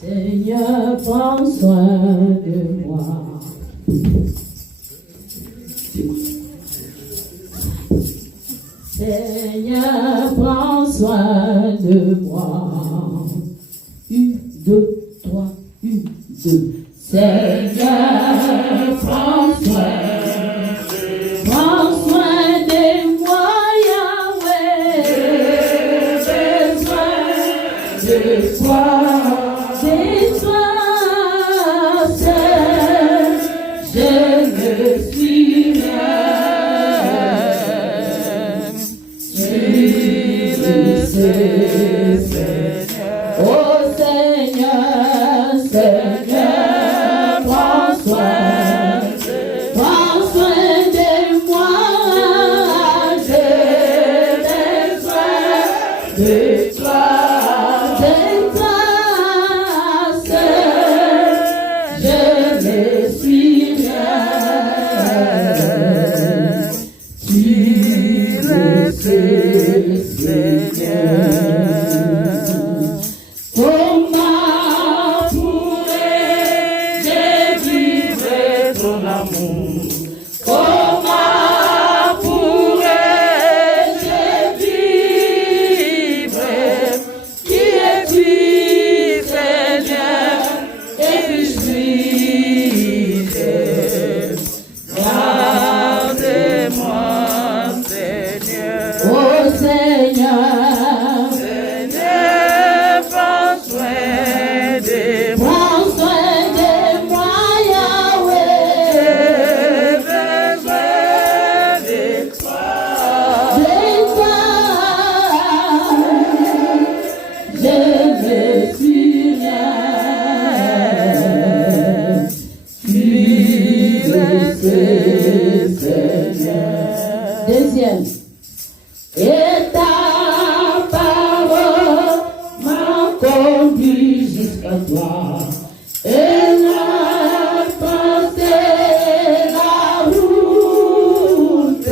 Seigneur, prends soin de moi. Seigneur, prends soin de moi. 1, 2, 3, 1, 2. Seigneur, prends soin de moi, Yahweh. J'ai besoin de toi. Deuxième. Et ta parole m'a conduit jusqu'à toi. Et m'a tracé la route.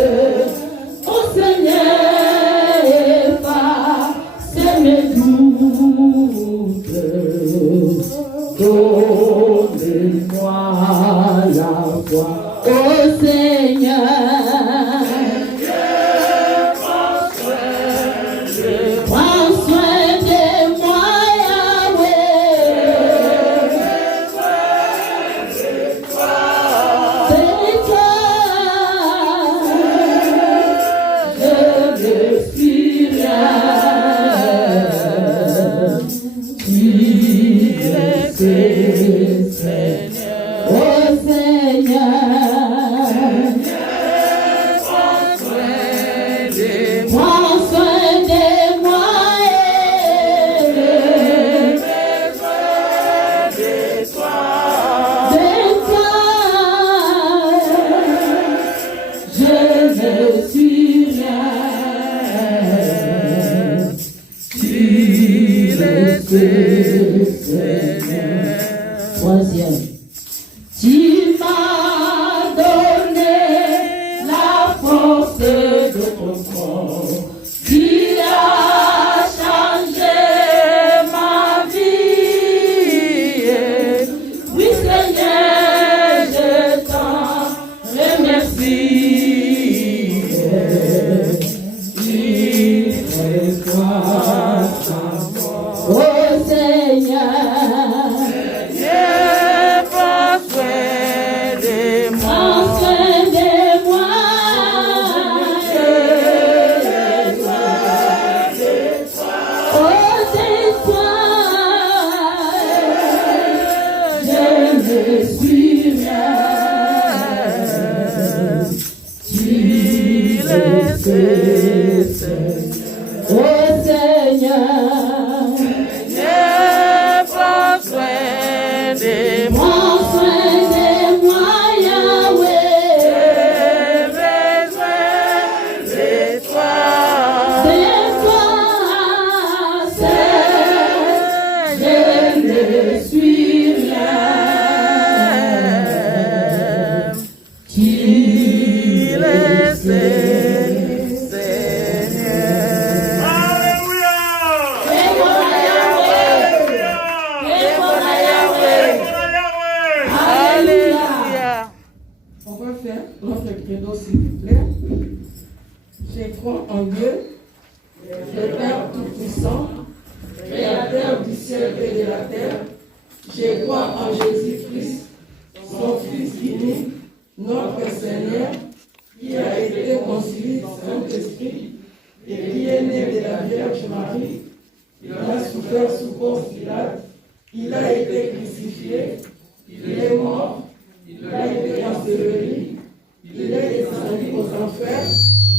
Ô Seigneur, efface mes doutes. Donne-moi la foi. Ô Seigneur. Troisième. Tu m'as donné la force de ton corps. Tu as changé ma vie. Oui, Seigneur, je t'en remercie. Oh Seigneur. credo s'il vous plaît. Je crois en Dieu, le Père Tout-Puissant, Créateur du ciel et de la terre. Je crois en Jésus-Christ, son Fils unique, notre Seigneur, qui a été conçu du Saint-Esprit et qui est né de la Vierge Marie. Il a souffert sous Ponce Pilate, il a été crucifié, il est mort, il a été enseveli, il est descendu aux enfers,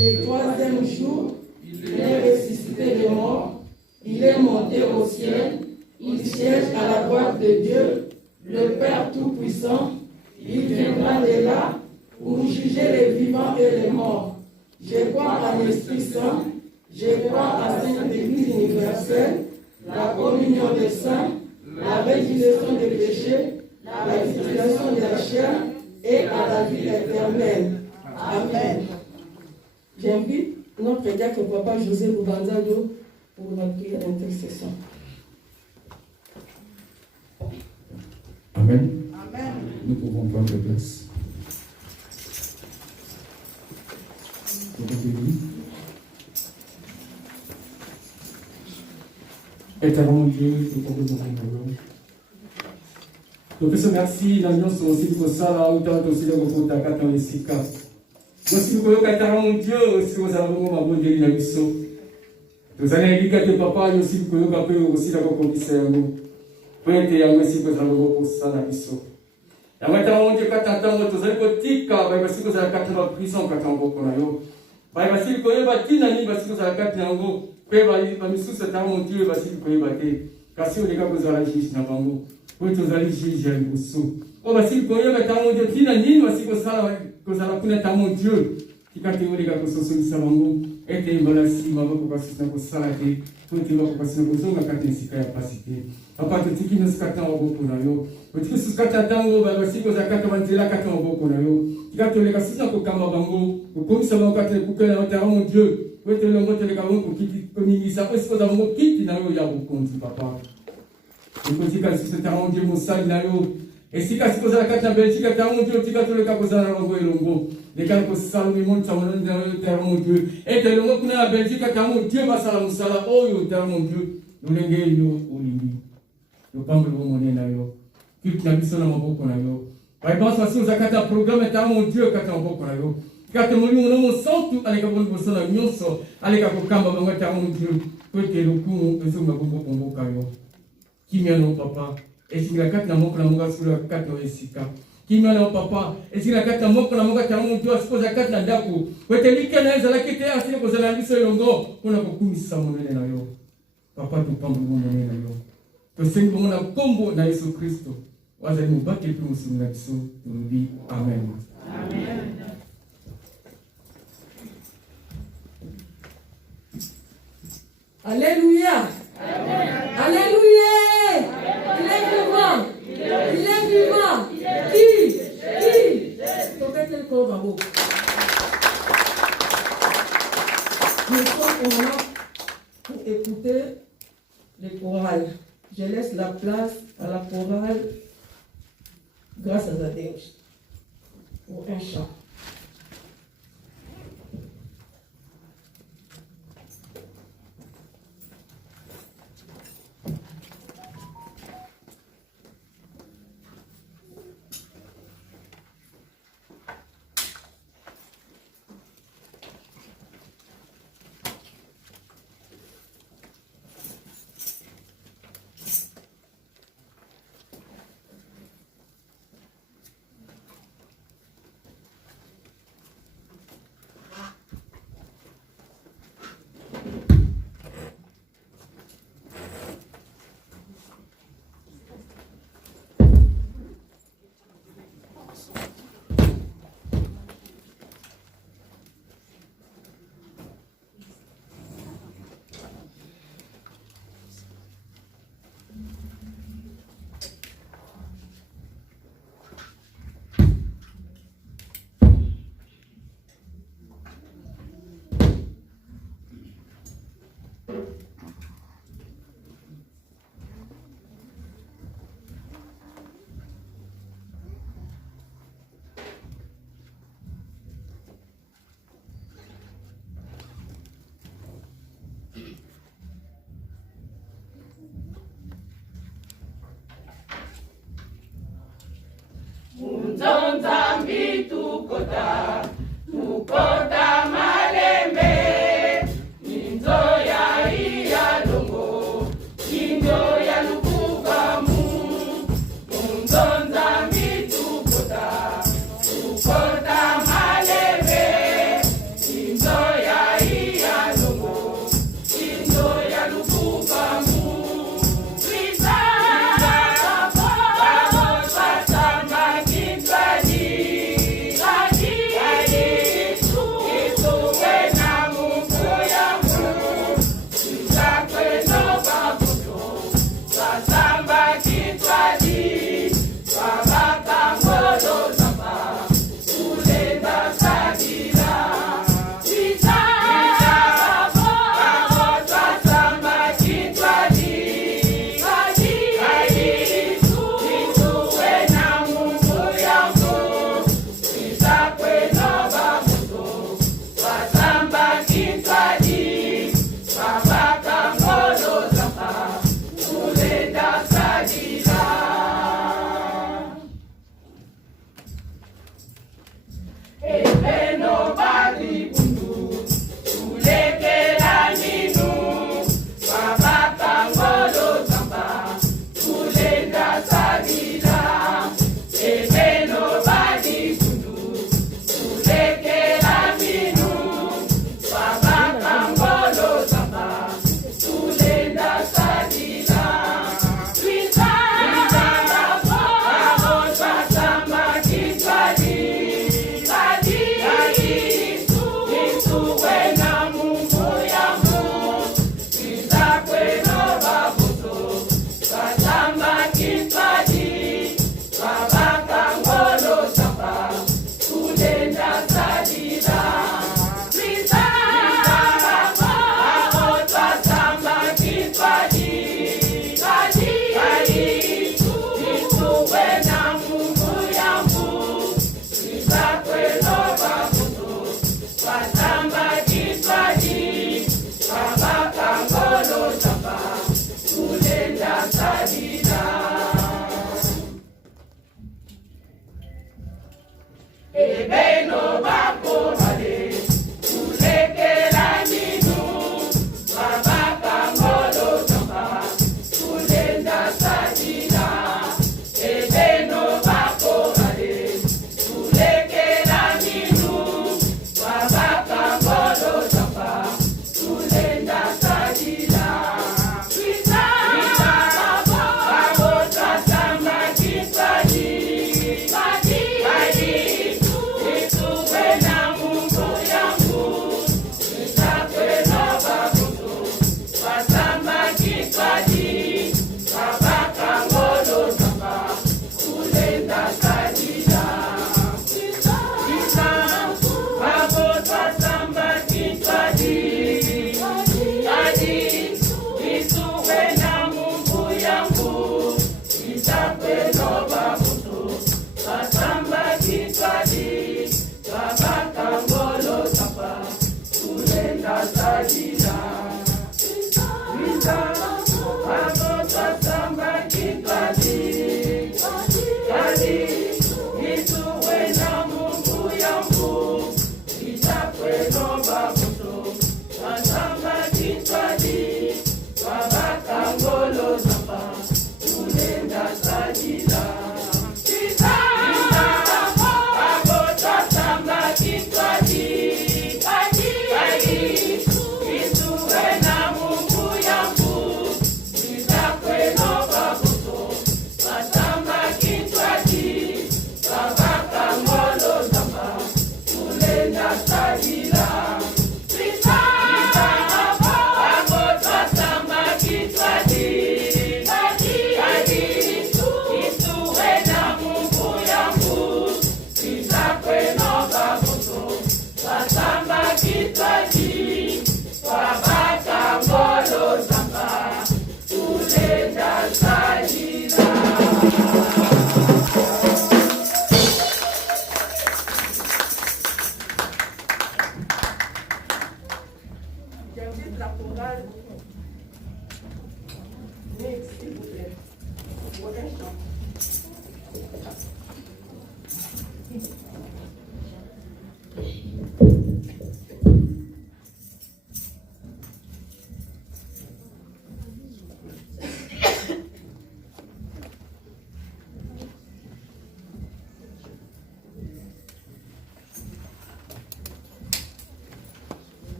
le troisième jour, il est ressuscité des morts, il est monté au ciel, il siège à la droite de Dieu, le Père Tout-Puissant, il viendra de là pour juger les vivants et les morts. Je crois en l'Esprit Saint, je crois à la Sainte Église universelle, la communion des saints, la résurrection des péchés, la résurrection de la chair et à la vie éternelle. Amen. J'invite notre diacre Papa José Rubanzado pour la prière d'intercession. Amen. Amen. Nous pouvons prendre place. Éternel Dieu, nous pouvons nous Professeur, merci. L'ambiance aussi pour ça, là, autant aussi dans le contact dans les SICA. Merci pour le Éternel Dieu, aussi vous avez vraiment bon Dieu, il a eu ça. Vous allez indiquer que papa, aussi pour le capé, aussi dans le commissaire. Prête et merci pour le ça, dans le saut. La maintenant, Dieu, quand t'entends, vous allez côté, parce que vous avez 80 prison, quand on va pour parce que vous avez bâti, parce que vous avez 80 ans. Bamisusu tamu ndiwe basi kuibate kasi ulika kuzala jishi na bangu wetu zali jishi ya busu o basi koyeba tamu ndio tina nini basi kuzala kuna tamu ndio kikati ulika kususulisa bangu ete imbalasi mabako kasina kusala te tuti mabako kasina kuzonga kati nsika ya pasite papa tutiki nuskata waboko nayo utiki suskata tango basi kuzakata manzela kata waboko nayo kikati ulika sina kukamba bangu ukomisa bangu kati kukela tamu ndio wetu le ngote le kamu kiti komingisa parce que dans mon kiti na yo ya bukonzi papa ukoti kasi se tamu ndio musali na yo esika sikoza kata Belgique tamu ndio tika tole kakozana na ngo elongo le kan ko salu mi monta wona ndio tamu ndio ete longo kuna na Belgique tamu ndio basala musala oyo tamu ndio ulenge yo ulimbi yo pambo lo monena yo kiti na biso na maboko na yo bai basa sio zakata programme tamu ndio kata maboko na yo kati mwalimu na msantu alika bongo bosona nyonso alika kokamba bango tamu ndio kwete lukumu ezunga bongo bongo kayo kimya no papa esinga kati na moko na moga sura kati o esika kimya no papa esinga kati na moko na moga tamu ndio asipoza kati na ndaku kwete like na ezala kite asile kozala biso yongo kuna kokumisa monene na yo papa tupambo monene na yo tosengi bongo na kombo na Yesu Kristo wazali mubaki pe musimula biso turubi amen amen. Alléluia. Amen. Alléluia. Il est vivant. Il est vivant. Qui peut-être le corps va beau. Nous sommes là pour écouter le choral. Je laisse la place à la chorale grâce à Zadeus pour un chant.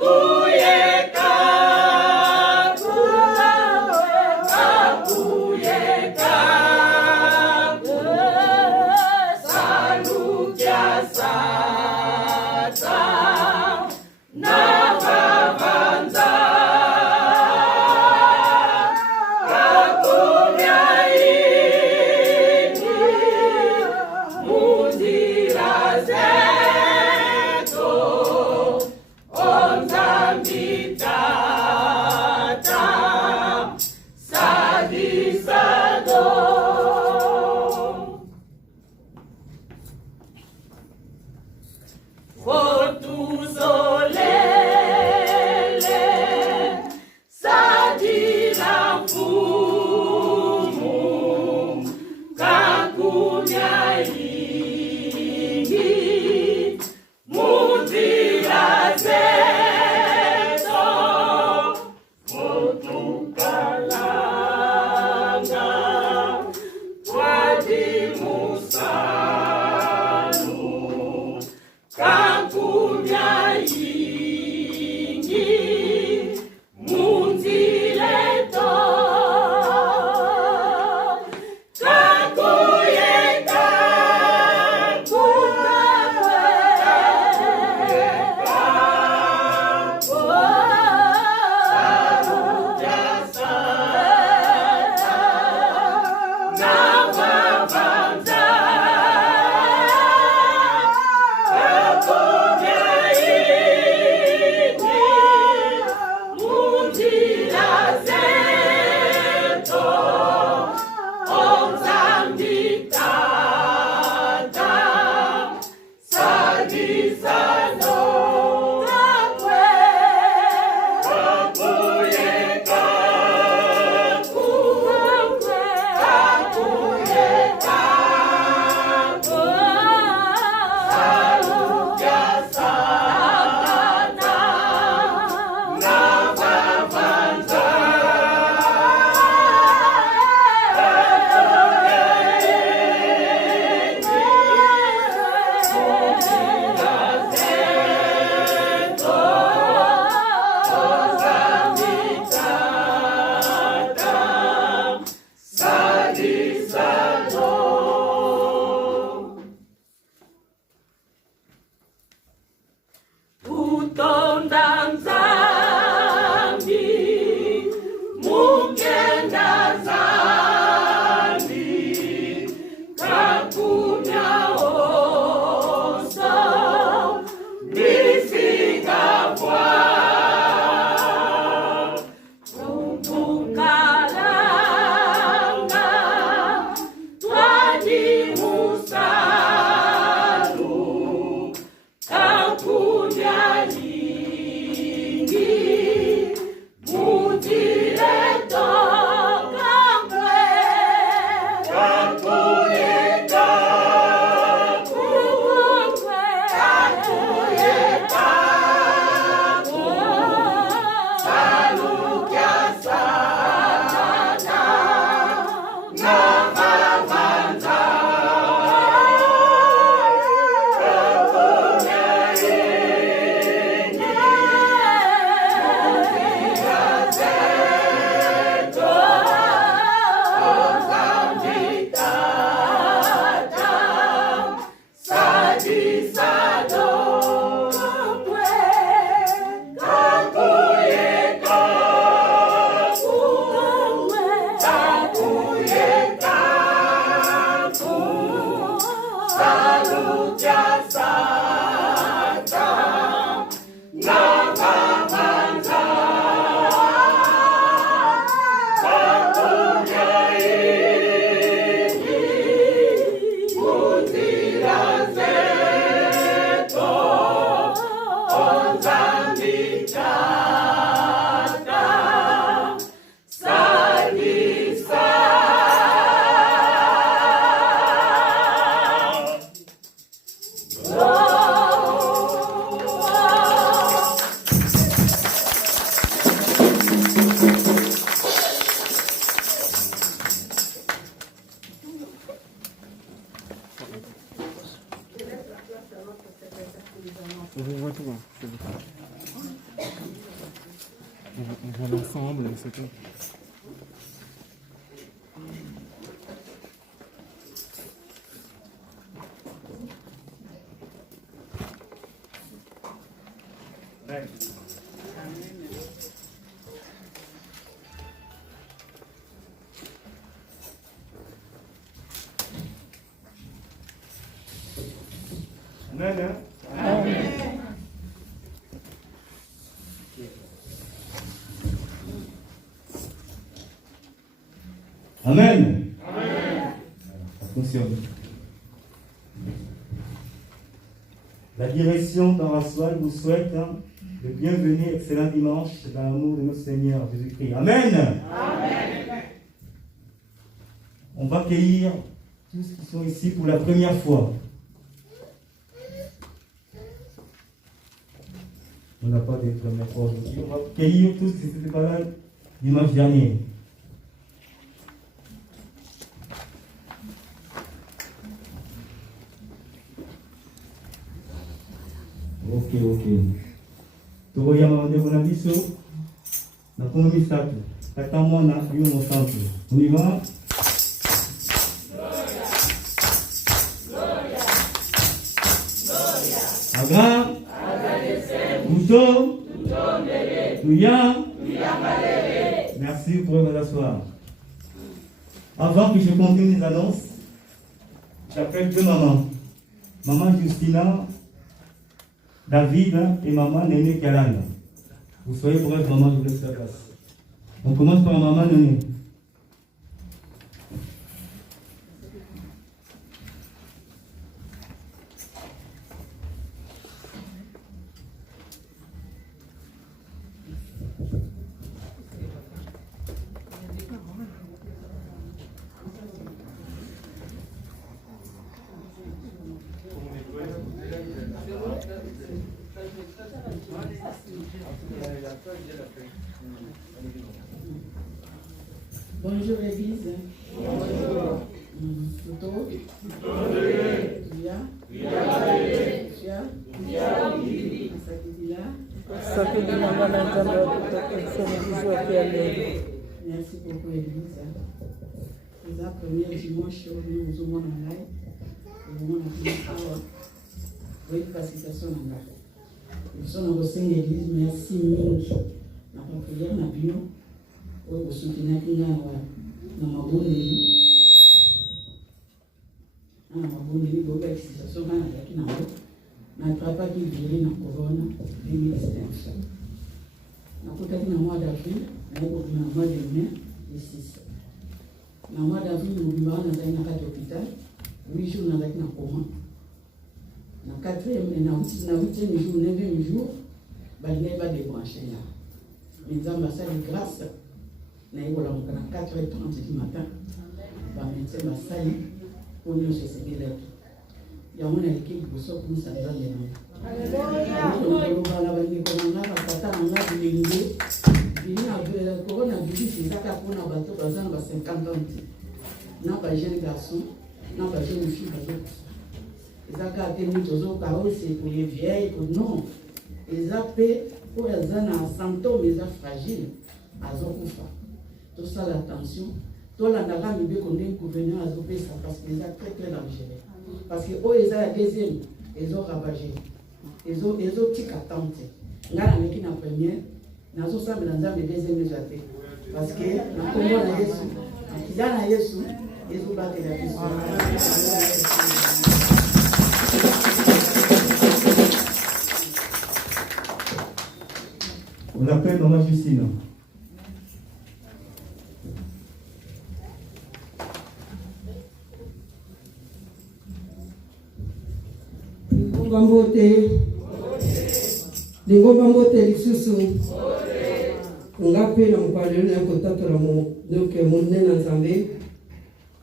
Kakuyeka On va ensemble, c'est tout. Amen. Amen. Amen. Amen. Attention. La direction paroissiale vous souhaite le bienvenu, excellent dimanche dans l'amour de notre Seigneur Jésus-Christ. Amen. Amen. On va accueillir tous qui sont ici pour la première fois. On n'a pas de première fois aujourd'hui. On va accueillir tous qui n'étaient pas là dimanche dernier. Ok. Togoyama ndeko na biso na komo misato. Tata mwana yo mosantu. On y va. Agra. Mouto. Touya. Merci pour vous asseoir. Avant que je continue les annonces, j'appelle deux mamans. Maman Justina, David et maman Néné Kalanda. Vous soyez bref, maman, je vous laisse la place. On commence par maman Néné. Bonjour Église. Bonjour. Toto. Merci beaucoup Église. C'est la première dimanche nous avons en live. Nous avons une facilitation en live. Nous sommes au sein de l'Église. Merci Mingi. La prière n'a bio. Au soutien na mabondeli boka excitation kana yaki nango natrapaki viri na corona 2019 nakotaki na mois d'avril nakobima na mois de mai le 6 na mois d'avril mobima wana nazali na kati hôpital 8 jours nazalaki na coma na 8e jour 9e jour balingaki badébranche ya mais nzambe asali grâce na yekolamuka na 4h30 du matin bamédecin basali po nyonso esekelaki yango naleki liboso komisa nzambe nango bandeko na nga batata na nga bilenge korona virus ezaka mpona bato baza na ba 50 ans na bajeune garçon na bajeune fille bazokufa ezaka te miti ozokaose koye vieille non eza mpe oyo aza na symptôme eza fragile azokufa tosala attention tolandaka mibeko ndenge gouvernement azopesa parce que eza très très dangereux parce que oyo eza ya deuxième ezorabage ezotika tan te ngai nameki na première nazosambela nzambe deuxième eza te parce que na kombo na yesu akila na yesu ezobatela biso. On appelle maman Justine. Lingomba mbote lisusu ngape na mkwalelo na kotatola mo donc monena nzambe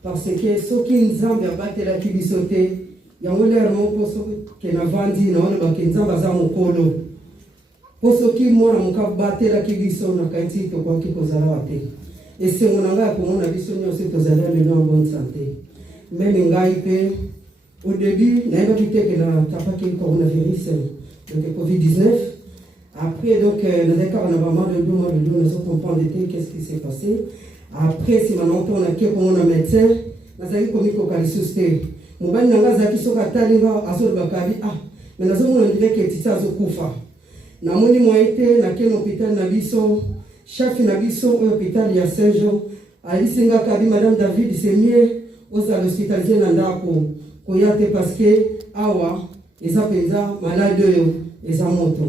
parce que soki nzambe abatelaki biso te yango lero moko soki na vandi na wana bakinzambe aza mokolo po soki mwana mokabatelaki biso na kati tokoki kozala te esengo na ngai komona biso nyonso tozala lelo en bonne santé meme ngai pe au début nayebaki te ke na tapaki coronavirus donc Covid-19 Après, donc, nous avons un moment de 2 mois de 2, nous avons compris qu'est-ce qui s'est passé. Après, si maintenant on a comme un médecin, nous avons commis qu'au calisosté. Mon ben n'a pas qui sont attendus à ce bakari. Ah, mais nous avons dit que c'est ça, Zokoufa. Nous avons dit, moi, été dans quel hôpital Nabiso, chef Nabiso, hôpital il y a 5 jours. Ali Singa Kabi, Madame David, c'est mieux aux hospitaliers Nandako. Koyate parce que, awa, ils appellent ça malade, ils ont monté.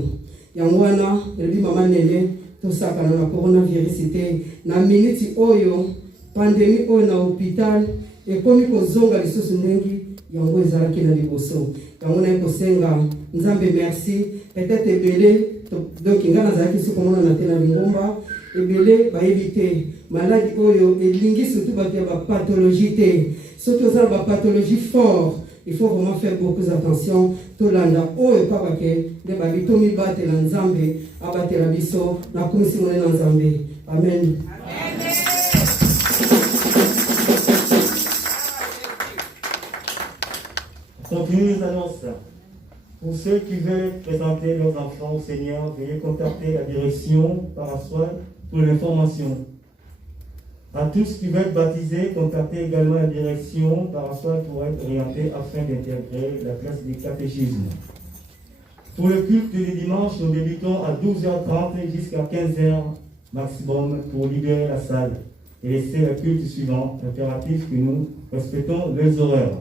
Yangwana, rebi mama nene, tout ça quand la coronavirus c'était na minute oyo, pandémie oyo na hôpital, et comme ko zonga lisusu nengi, yango ezalaki na liboso. Yango na kosenga, nzambe merci, peut-être ebele, donc ngana zaki su komona na tena lingomba, ebele ba éviter maladie oyo elingi surtout ba pathologie té, surtout ça ba pathologie fort. Il faut vraiment faire beaucoup d'attention. Tout l'anda oyo papa ke de babito mi bate la nzambe abate la biso na kumisi mone na nzambe. Amen. Continue les annonces. Pour ceux qui veulent présenter leurs enfants au Seigneur, veuillez contacter la direction Parasoin pour l'information. À tous qui veulent être baptisés, contactez également la direction Parasoin pour être orientés afin d'intégrer la classe du catéchisme. Pour le culte du dimanche, nous débutons à 12h30 jusqu'à 15h maximum pour libérer la salle et laisser le culte suivant, impératif que nous respectons les horaires.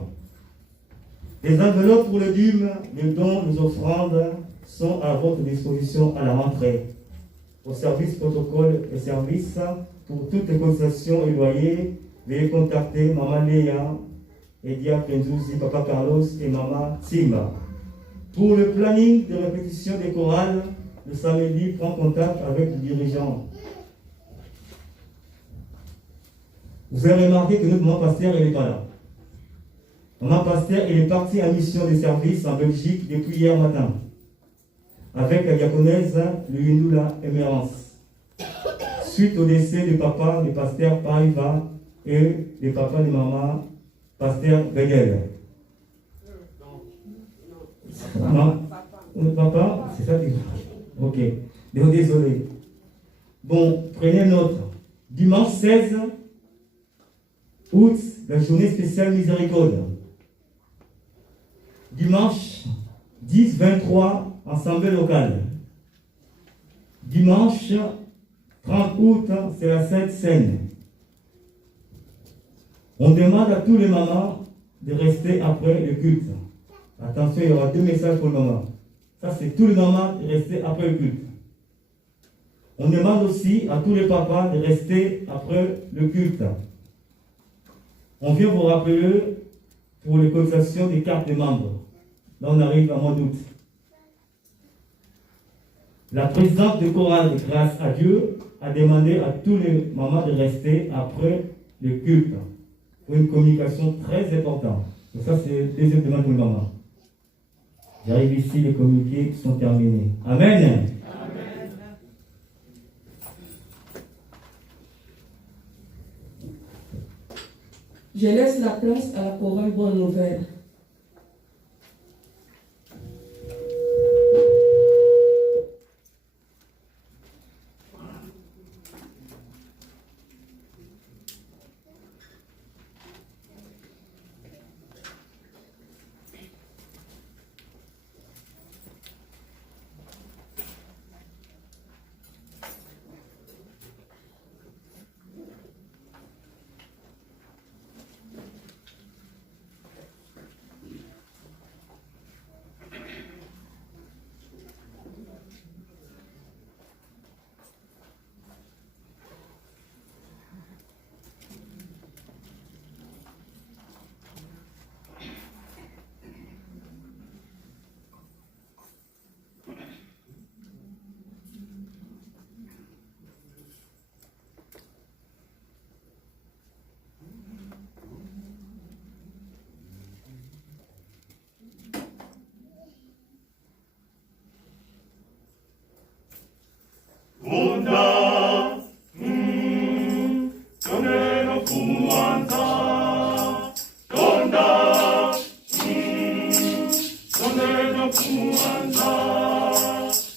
Les enveloppes pour le dîme, les dons, les offrandes sont à votre disposition à la rentrée. Au service protocole et service, pour toutes les concessions et loyers, veuillez contacter Maman Léa, Edia Penzouzi, Papa Carlos et Maman Simba. Pour le planning de répétition des chorales, le samedi, prends contact avec le dirigeant. Vous avez remarqué que notre maman pasteur, elle n'est pas là. Maman pasteur, elle est partie en mission de service en Belgique depuis hier matin, avec la diaconesse Luyindula Emerance. Suite au décès du papa du pasteur Pariva et du papa de maman pasteur Begel. Maman, papa, c'est ça que ok. Donc, désolé. Bon, prenez note. Dimanche 16 août, la journée spéciale miséricorde. Dimanche 10-23, assemblée locale. Dimanche 30 août, c'est la Sainte Seine. On demande à tous les mamans de rester après le culte. Attention, il y aura 2 messages pour le maman. Ça, c'est tous les mamans de rester après le culte. On demande aussi à tous les papas de rester après le culte. On vient vous rappeler pour les cotisations des cartes de membres. Là, on arrive à mois d'août. La présidente de chorale, grâce à Dieu, a demandé à tous les mamans de rester après le culte pour une communication très importante. Donc ça, c'est la deuxième demande pour les mamans. J'arrive ici, les communiqués sont terminés. Amen. Amen. Je laisse la place à la chorale Bonne Nouvelle.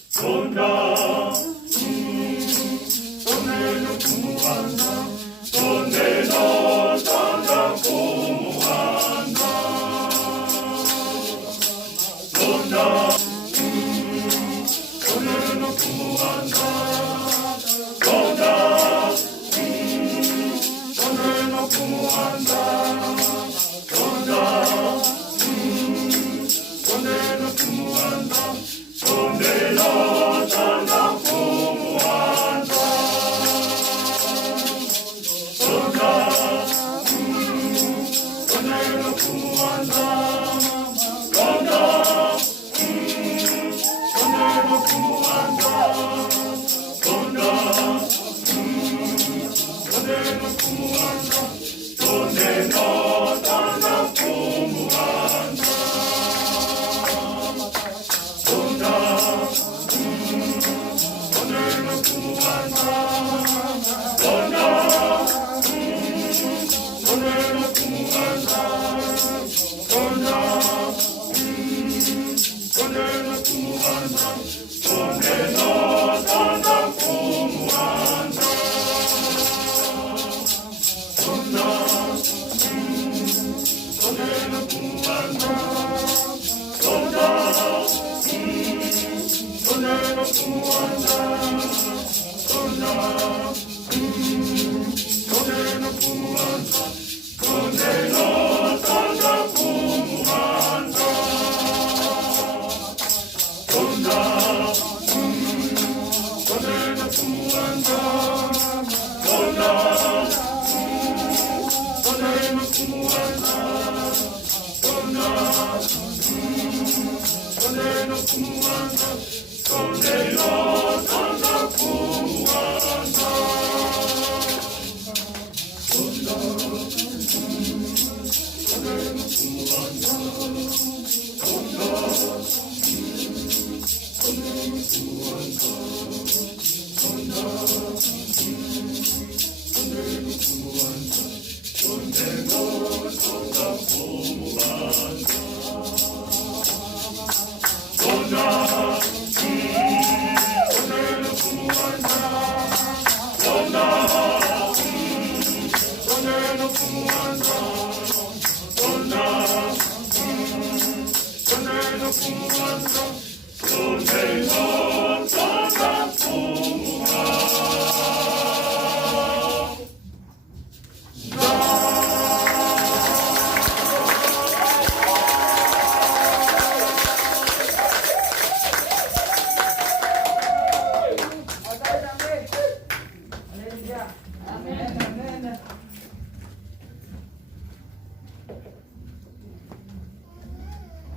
Sonda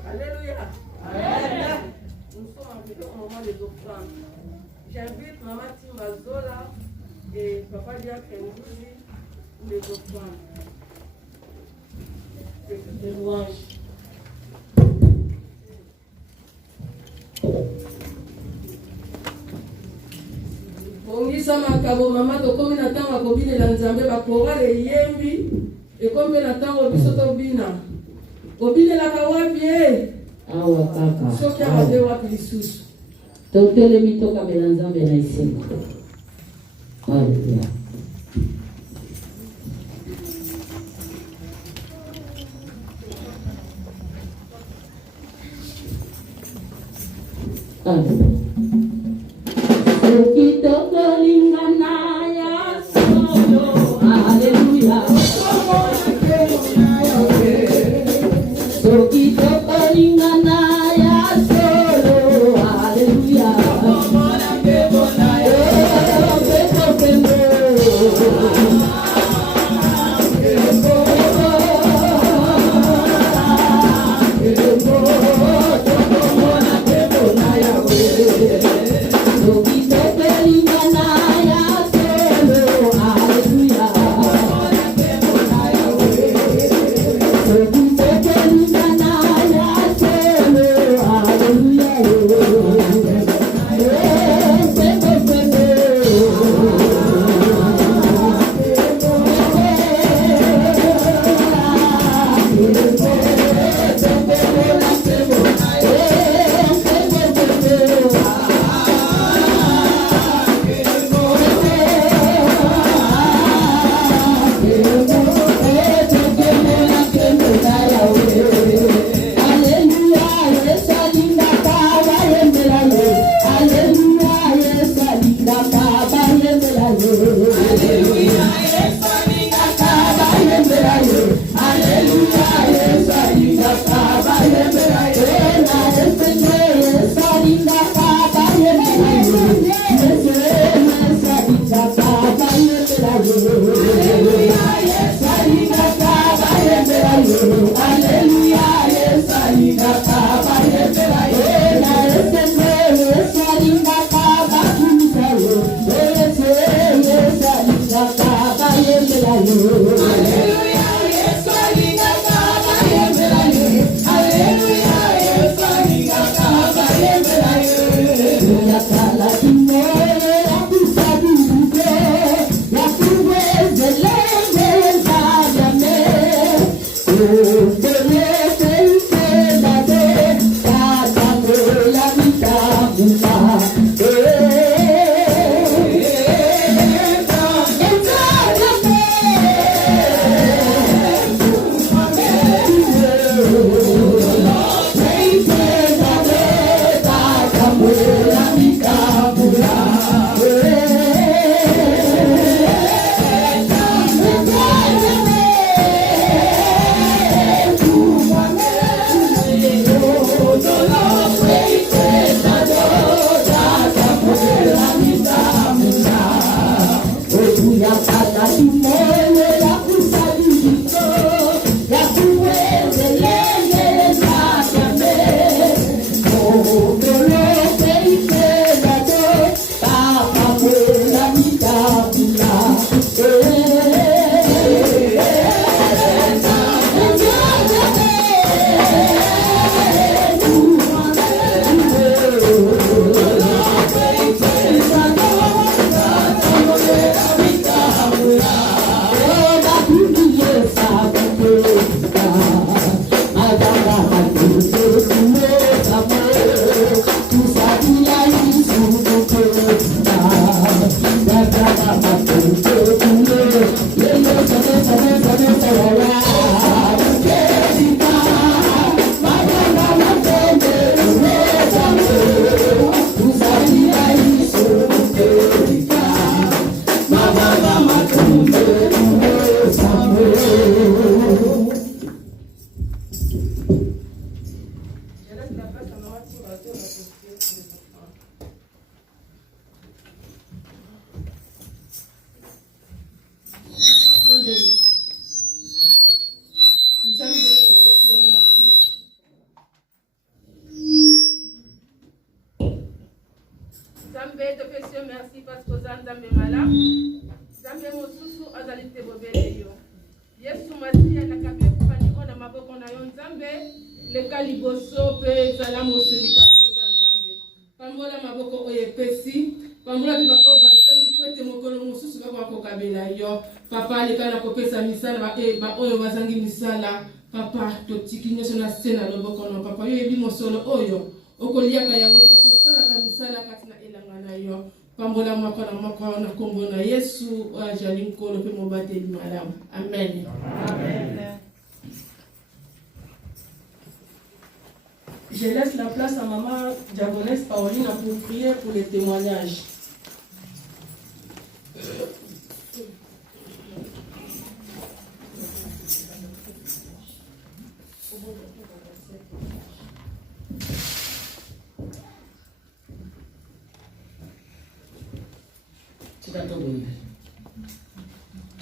Alléluia. Amen. Nous sommes arrivés au moment des offrandes. J'invite Maman Timbazola et Papa Diakendouzi pour les offrandes. Des louanges. Bongisa makabo mama tokomi na ntango ya kobilela Nzambe bakorale yembi ekomi na ntango biso tobina kobilelaka wapi awa kaka soki abade wapi lisusu totelemi tokabela Nzambe na esengo. Haleluya. Kitoko lingana ya solo, haleluya. So kitoko lingana ya solo, haleluya. Merci parce que vous avez malade. Zambe mosusu azalite bobele yo. Yesu masiya nakabye kufaniko na maboko na yo Nzambe leka liboso pe zala mosundi parce que Nzambe. Pambola maboko oyepesi, pambola biba o banzandi kwete mokolo mosusu bako akokabela yo. Papa leka na kopesa misala ba oyo bazangi misala. Papa totiki nyoso na sena loboko no papa yo ebi mosolo oyo. Okoliaka yango tika sala ka misala katina elanga na yo. Pambola mwako na kombo na Yesu ajali nkolo pe mobateli malamu. Amen. Amen. Je laisse la place à maman diaconesse Pauline pour prier pour les témoignages.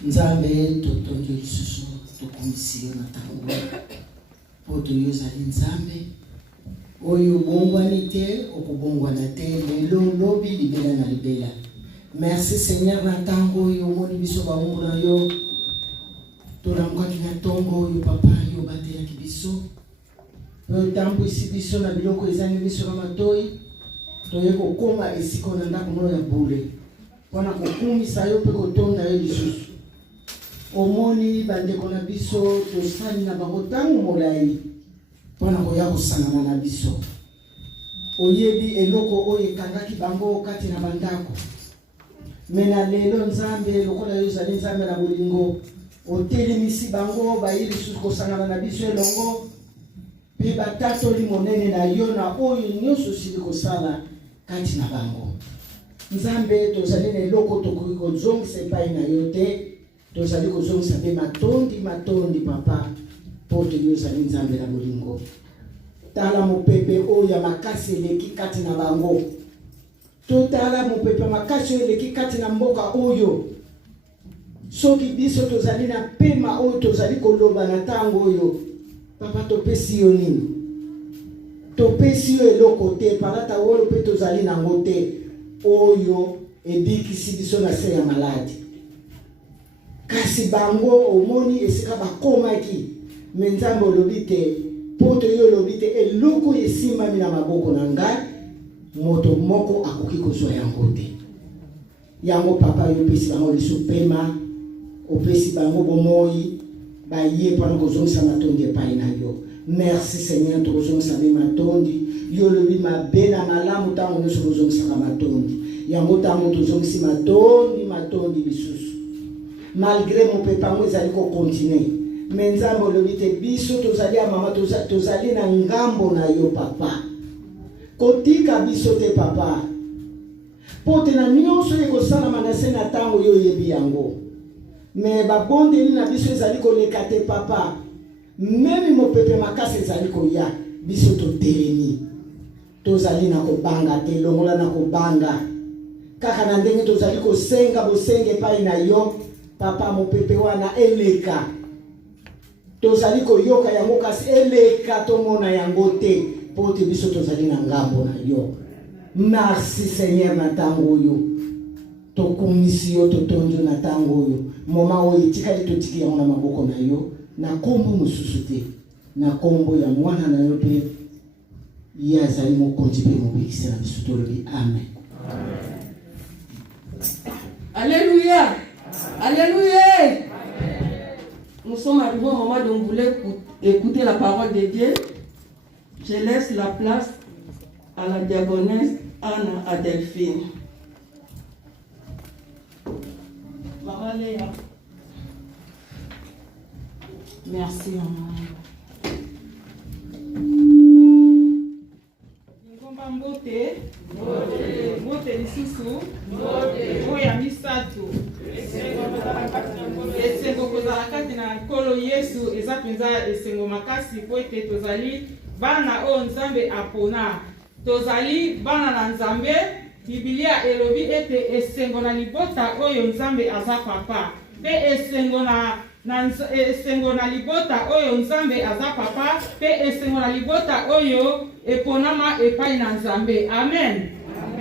Nzambe totongi lisusu tokumisio na tango poto yozali Nzambe oyo bongwani te okubongwana te lelo lobi libela na libela. Merci Seigneur na tango yo moni biso baungu na yo tolangwaki na tongo yo papa yo batelaki biso oyo tambo isi biso na biloko ezangi biso na matoi toye kokoma esiko na ndako mono ya bule wana kokumisa yo pe kotonda yo lisusu omoni bandeko na biso tosali na bango ntango molai mpona koya kosangana na biso oyebi eloko oyo ekangaki bango kati na bandako me na lelo Nzambe lokola yo ozali Nzambe na bolingo otelemisi bango bayi lisusu kosangana na biso elongo mpe batatoli monene na yo na oyo nyonso osili kosala kati na bango nzambe tozali na eloko tokoki kozongisa epai na yo te tozali kozongisa mpe matondi papa mpo toyo ozali nzambe na bolingo. Tala mopepe oyo ya makasi eleki kati na bango, totala mopepe makasi oyo eleki kati na mboka oyo. Soki biso tozali na pema oyo tozali koloba na ntango oyo papa topesi yo nini? Topesi yo eloko te, palata oyo mpe tozali nango te oyo ebikisi biso na se ya maladi. Kasi bango omoni esika bakomaki me nzambe olobi te, poto yo olobi te eloko esimbami na maboko na ngai moto moko akoki kozwa yango te. Yango papa yo pesi bango lisu pema, opesi bango bomoi baye mpona kozongisa matondi epai na yo. Merci Seigneur, tozongisa be matondi yo lobi mabe na malamu ntango nyonso tozongisaka matondi. Yango ntango tozongisi matondi lisusu malgré mopepe yango ezali kokontinue. Me nzambe olobi te biso tozali ya mama tozali na ngambo na yo papa. Kotika biso te papa, pote na nyonso ekosalama na se na ntango yo oyebi yango. Me babondeli na biso ezali koleka te papa, memi mopepe makasi ezali koya biso totelemi. Tozali na kobanga te, longola na kobanga kaka na ndenge tozali kosenga bosenge epai na yo papa. Mopepe wana eleka, tozali koyoka yango kasi eleka tomona yango te pote biso tozali na ngambo na yo. Merci Seigneur na ntango oyo tokumisi yo totondi na ntango oyo moma oyo etikali totiki yango na maboko na yo na kombo mosusu te, na kombo ya mwana na yo mpe ye azali mokonzi mpe mobikisi na biso tolobi amen. Alléluia. Alléluia. Nous sommes arrivés au moment où on voulait écouter la parole de Dieu. Je laisse la place à la diaconesse Anna Adelphine. Maman Léa. Merci, maman. Ngomba mbote mbote lisusu oya misato esengo kozala kati na nkolo Yesu eza mpenza esengo makasi po ete tozali bana oyo Nzambe apona, tozali bana na Nzambe. Biblia elobi ete esengo na libota oyo Nzambe aza papa, pe esengo na libota oyo Nzambe aza papa, pe esengo na libota oyo eponama epai na Nzambe. Amen.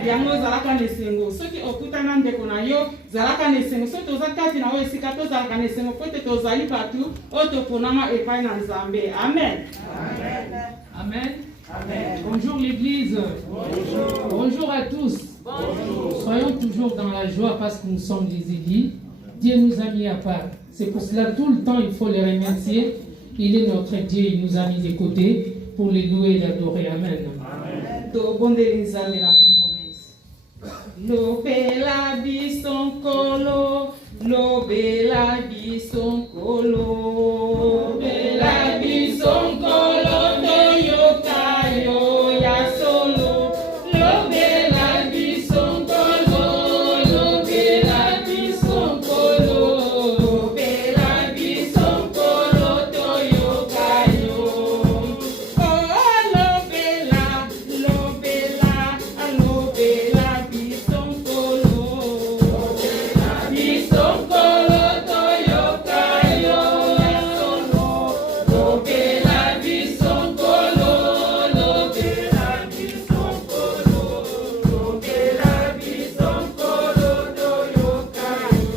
Yango zalaka nesengo soki okutana ndeko na yo zalaka nesengo soki toza kati na oyo esika tozalaka nesengo po ete tozali batu oyo toponama epai na Nzambe. Amen. Amen. Amen. Bonjour l'Église. Bonjour. Bonjour à tous. Bonjour. Soyons toujours dans la joie parce que nous sommes des élus. Dieu nous a mis à part. C'est pour cela tout le temps il faut le remercier. Il est notre Dieu, il nous a mis de côté pour les louer et l'adorer. Amen. Amen. Lobela bisonkolo, lobela bisonkolo, lobela bisonkolo, toyokayo ya solo, lobela bisonkolo, lobela bisonkolo, lobela bisonkolo, toyokayo. Oh, lobela, lobela, lobela bisonkolo, lobela bisonkolo, toyokayo ya solo, lobela bisonkolo, lobela bisonkolo, lobela bisonkolo, toyokayo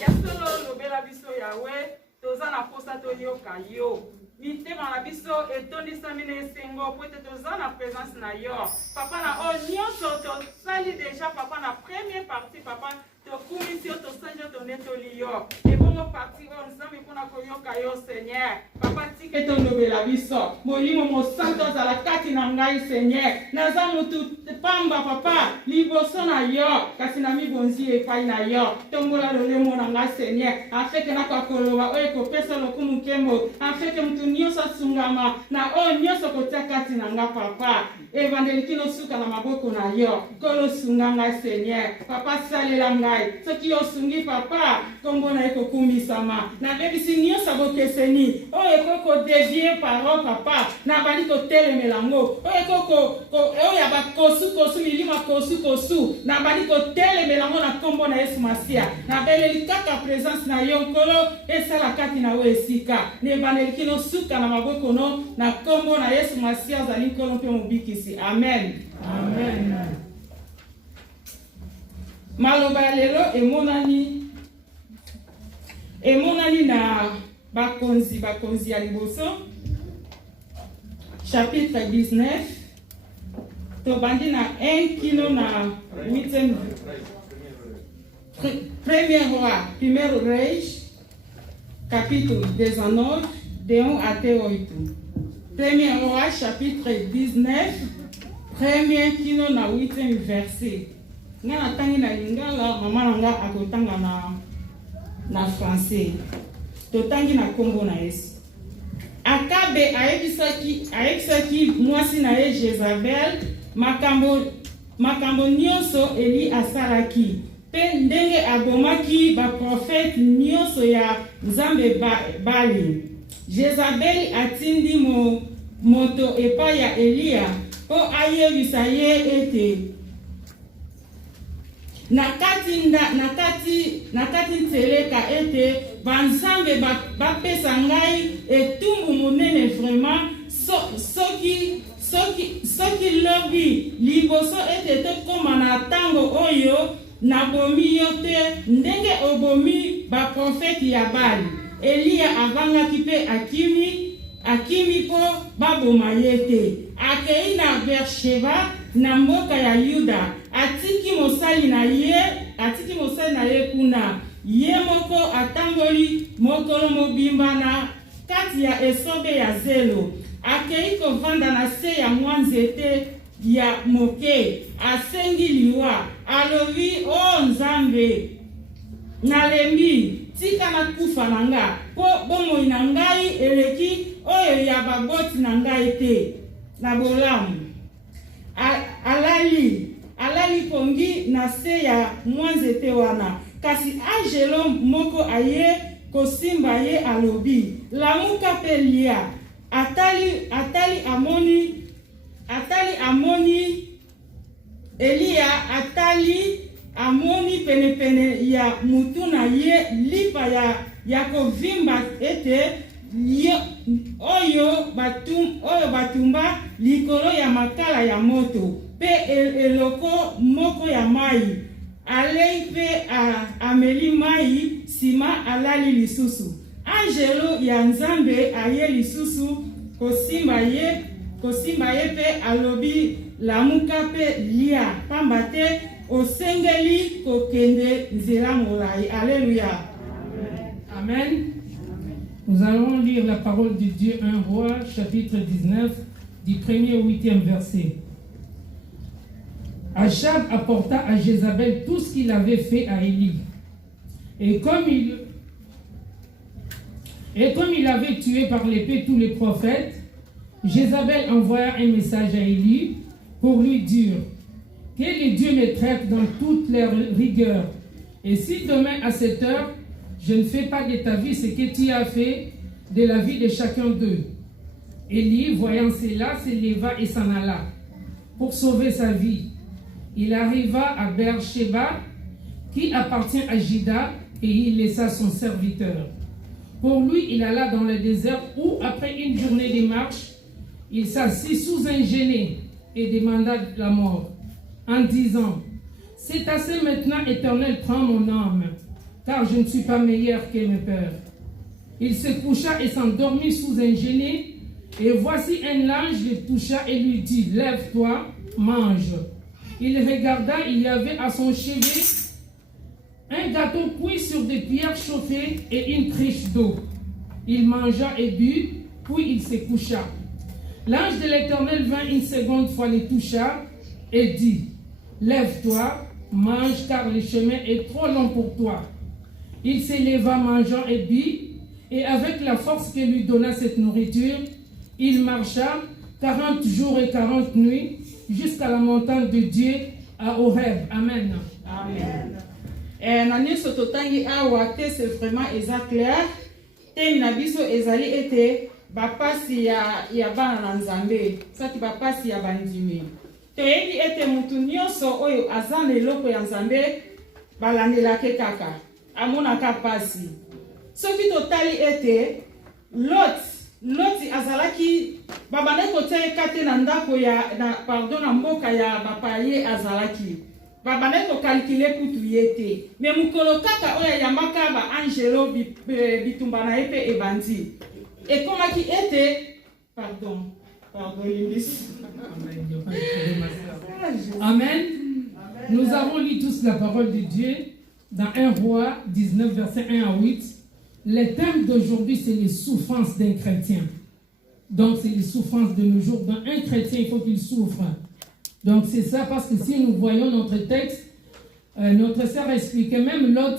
ya solo, lobela biso yawe toza na posa toyoka yo. Mitema na biso etondisami na esengo po ete toza na présence na yo papa. Na oyo nyonso tosali deja papa na première partie papa tokumisi yo tosali yo tonetoli yo ebongo partie oyo Nzambe mpona koyoka yo Seigneur papa tike tolobela biso molimo mosantu azala kati na ngai Seigneur naza mutu pamba papa liboso na yo kasi na mibonzi epai na yo tombola lolemo na nga Seigneur afeke na kakoloba oyo ekopesa lokumu nkembo afeke mutu nyonso asungama na oyo nyonso kotia kati na nga papa evangeli kino suka na maboko na yo kolo sunga nga Seigneur papa salela ngai soki osungi papa kombo na ekokumisama na bebisi nyonso bokeseni oyo ekoko devie paro papa na bali kotelemela ngo oyo ekoko oyo ya bakosu milima kosu na bali kotelemela ngo na kombo na Yesu Masia na beleli kaka présence na yo nkolo esala kati na we esika ne baneli kino suka na maboko no na kombo na Yesu Masia ozali nkolo mpe mobikisi amen amen maloba ya lelo emonani na bakonzi ya liboso chapitre 19 tobandi na 1 kino na 8e Premier Reis capítulo 19 de 1 até 8 Premier Roi chapitre 19 premier kino na 8e verset nga natangi na lingala mama nanga akotanga na français totangi na kombo na Yesu Akabe ayebisaki mwasi na ye Jezabel makambo nyonso Eli asalaki pe ndenge abomaki baprofete nyonso ya Nzambe Bali. Jezabeli atindi moto epai ya Eliya po ayebisa ye ete nakati nteleka ete banzambe bapesa ngai etumbu monene vraiment soki lobi liboso ete tokoma na ntango oyo nabomi yo te ndenge obomi baprofeti ya Bali. Eliya avangaki mpe akimi mpo baboma ye te. Akei na Bersheba na mboka ya Yuda atiki mosali na ye kuna ye moko atamboli mokolo mobimba na kati ya esobe ya zelo akei kovanda na se ya mwa nzete ya moke asengi liwa alobi o Nzambe nalembi tika na kufa na nga po bomoi na ngai eleki oyo ya baboti na ngai te na bolamu alali pongi na se ya mwa nzete wana kasi angelo moko aye kosimba ye alobi lamuka pe lia atali amoni Eliya atali amoni penepene ya mutu na ye lipa ya kovimba ete oyo batumba likolo ya makala ya moto pe eloko moko ya mai alei pe ameli mai sima alali lisusu angelo ya Nzambe aye lisusu kosimba ye pe alobi lamuka pe lia pamba te osengeli kokende nzela molai. Alléluia. Amen. Nous allons lire la parole de Dieu, 1 Roi, chapitre 19, du 1er au 8e verset. Achab apporta à Jézabel tout ce qu'il avait fait à Élie. Et comme il avait tué par l'épée tous les prophètes, Jézabel envoya un message à Élie pour lui dire que les dieux me traitent dans toute leur rigueur. Et si demain à cette heure, je ne fais pas de ta vie ce que tu as fait de la vie de chacun d'eux. Élie, voyant cela, se leva et s'en alla pour sauver sa vie. Il arriva à Beersheba, qui appartient à Juda, et il laissa son serviteur. Pour lui, il alla dans le désert où, après une journée de marche, il s'assit sous un genêt et demanda la mort, en disant, « C'est assez maintenant, Éternel, prends mon âme, car je ne suis pas meilleur que mes pères. » Il se coucha et s'endormit sous un genêt, et voici un ange le toucha et lui dit, « Lève-toi, mange. » Il regarda, il y avait à son chevet un gâteau cuit sur des pierres chauffées et une cruche d'eau. Il mangea et but, puis il se coucha. L'ange de l'Éternel vint une seconde fois, le toucha et dit, lève-toi, mange, car le chemin est trop long pour toi. Il s'éleva mangeant et but, et avec la force que lui donna cette nourriture, il marcha 40 jours et 40 nuits jusqu'à la montagne de Dieu à Horeb. Amen. Amen. Na nyonso totangi awa te c'est vraiment clair. Te na biso ezali ete bapasi ya bana na Nzambe, saki bapasi ya bandimi. Toyebi ete mutu nyonso oyo aza na eloko ya Nzambe balandelake kaka, amonaka pasi. Soki totali ete Loti azalaki babane kote kate na ndako na mboka ya bapaye azalaki. Babane ko calculer kutu yete. Me mukolo kaka oya yamaka ba angelo bitumba na epe ebandi. Et komaki ete pardon Limbis. Amen. Nous avons lu tous la parole de Dieu dans 1 Roi 19 verset 1 à 8. Le thème d'aujourd'hui, c'est les souffrances d'un chrétien. Donc, c'est les souffrances de nos jours. Dans un chrétien, il faut qu'il souffre. Donc, c'est ça, parce que si nous voyons notre texte, notre sœur expliquait même Lot,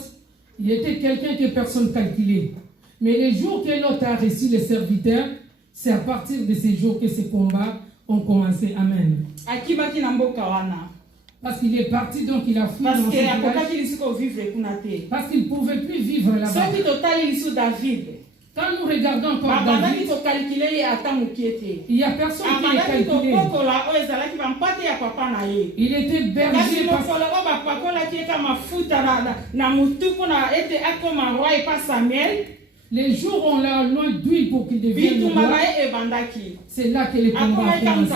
il était quelqu'un que personne ne calculait. Mais les jours que Lot a reçu les serviteurs, c'est à partir de ces jours que ces combats ont commencé. Amen. Parce qu'il est parti, donc il a fui dans ce village. Parce qu'il ne pouvait plus vivre là-bas. Quand nous regardons encore David, il n'y a personne qui est calculé. Il était berger les jours où on l'a loin d'huile pour qu'il devienne roi, c'est là que les combats ont commencé.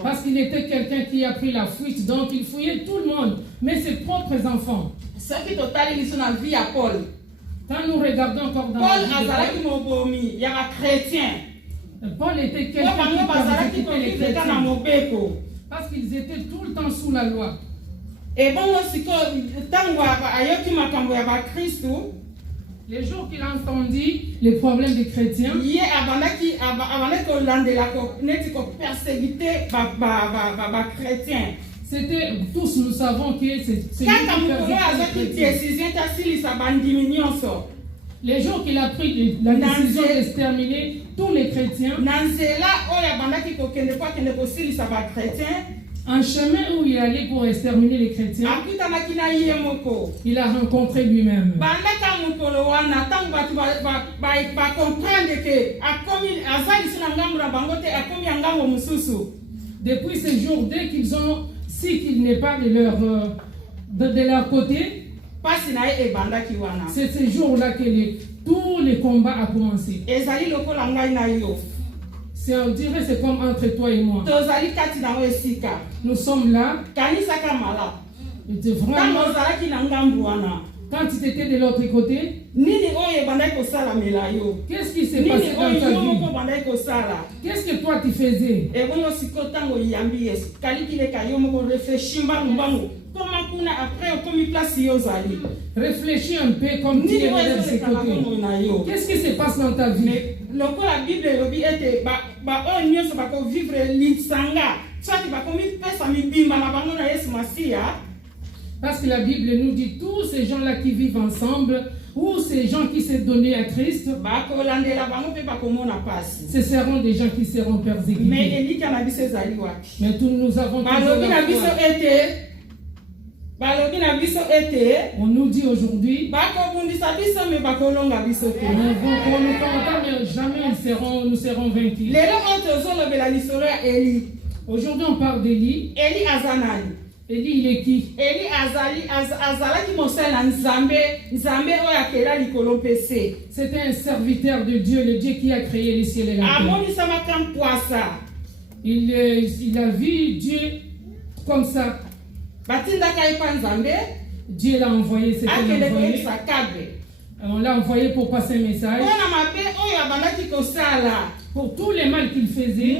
Parce qu'il était quelqu'un qui a pris la fuite, donc il fouillait tout le monde, mais ses propres enfants. Quand nous regardons encore dans Paul était quelqu'un qui persécutait les chrétiens. Parce qu'ils étaient tout le temps sous la loi. Et bon, les jours qu'il a entendu les problèmes des chrétiens, c'était, tous nous savons que c'est les jours qu'il a pris la décision d'exterminer tous les chrétiens, un chemin où il allait pour exterminer les chrétiens, il a rencontré lui-même. Depuis ce jour, dès qu'ils ont, si qu'il n'est pas de leur côté, c'est ce jour-là que tous les combats ont commencé. On dirait c'est comme entre toi et moi. Nous sommes là. Et vraiment, quand tu étais de l'autre côté, qu'est-ce qui s'est passé dans ta vie? Qu'est-ce que toi tu faisais? Réfléchis un peu comme tu es de ce côté. Qu'est-ce qui se passe dans ta vie? Parce que la Bible nous dit tous ces gens-là qui vivent ensemble, ou ces gens qui s'est donné à Christ, ce seront des gens qui seront persécutés. Mais nous avons on nous dit aujourd'hui, jamais nous serons vaincus. Aujourd'hui on parle d'Élie. Élie, il est qui? C'était un serviteur de Dieu, le Dieu qui a créé les cieux et la terre. Il a vu Dieu comme ça. Dieu l'a envoyé, on l'a envoyé pour passer un message. Pour tous les mal qu'il faisait,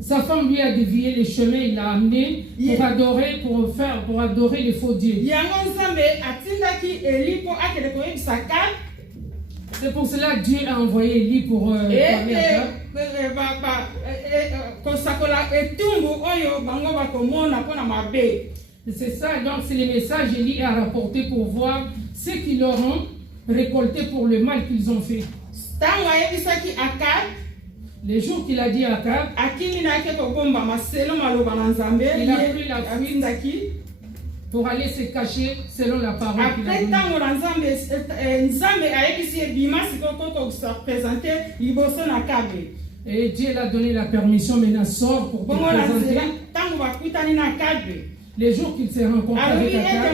sa femme lui a dévié les chemins, il l'a amené pour adorer les faux dieux. C'est pour cela que Dieu a envoyé Élie pour c'est ça, donc c'est le message Élie a rapporté pour voir ce qu'ils auront récolté pour le mal qu'ils ont fait. Les jours qu'il a dit à Akab, il a pris la fuite pour aller se cacher selon la parole qu'il a donnée. Et Dieu l'a donné la permission, maintenant sort pour te présenter. Les jours qu'il s'est rencontré avec Akab,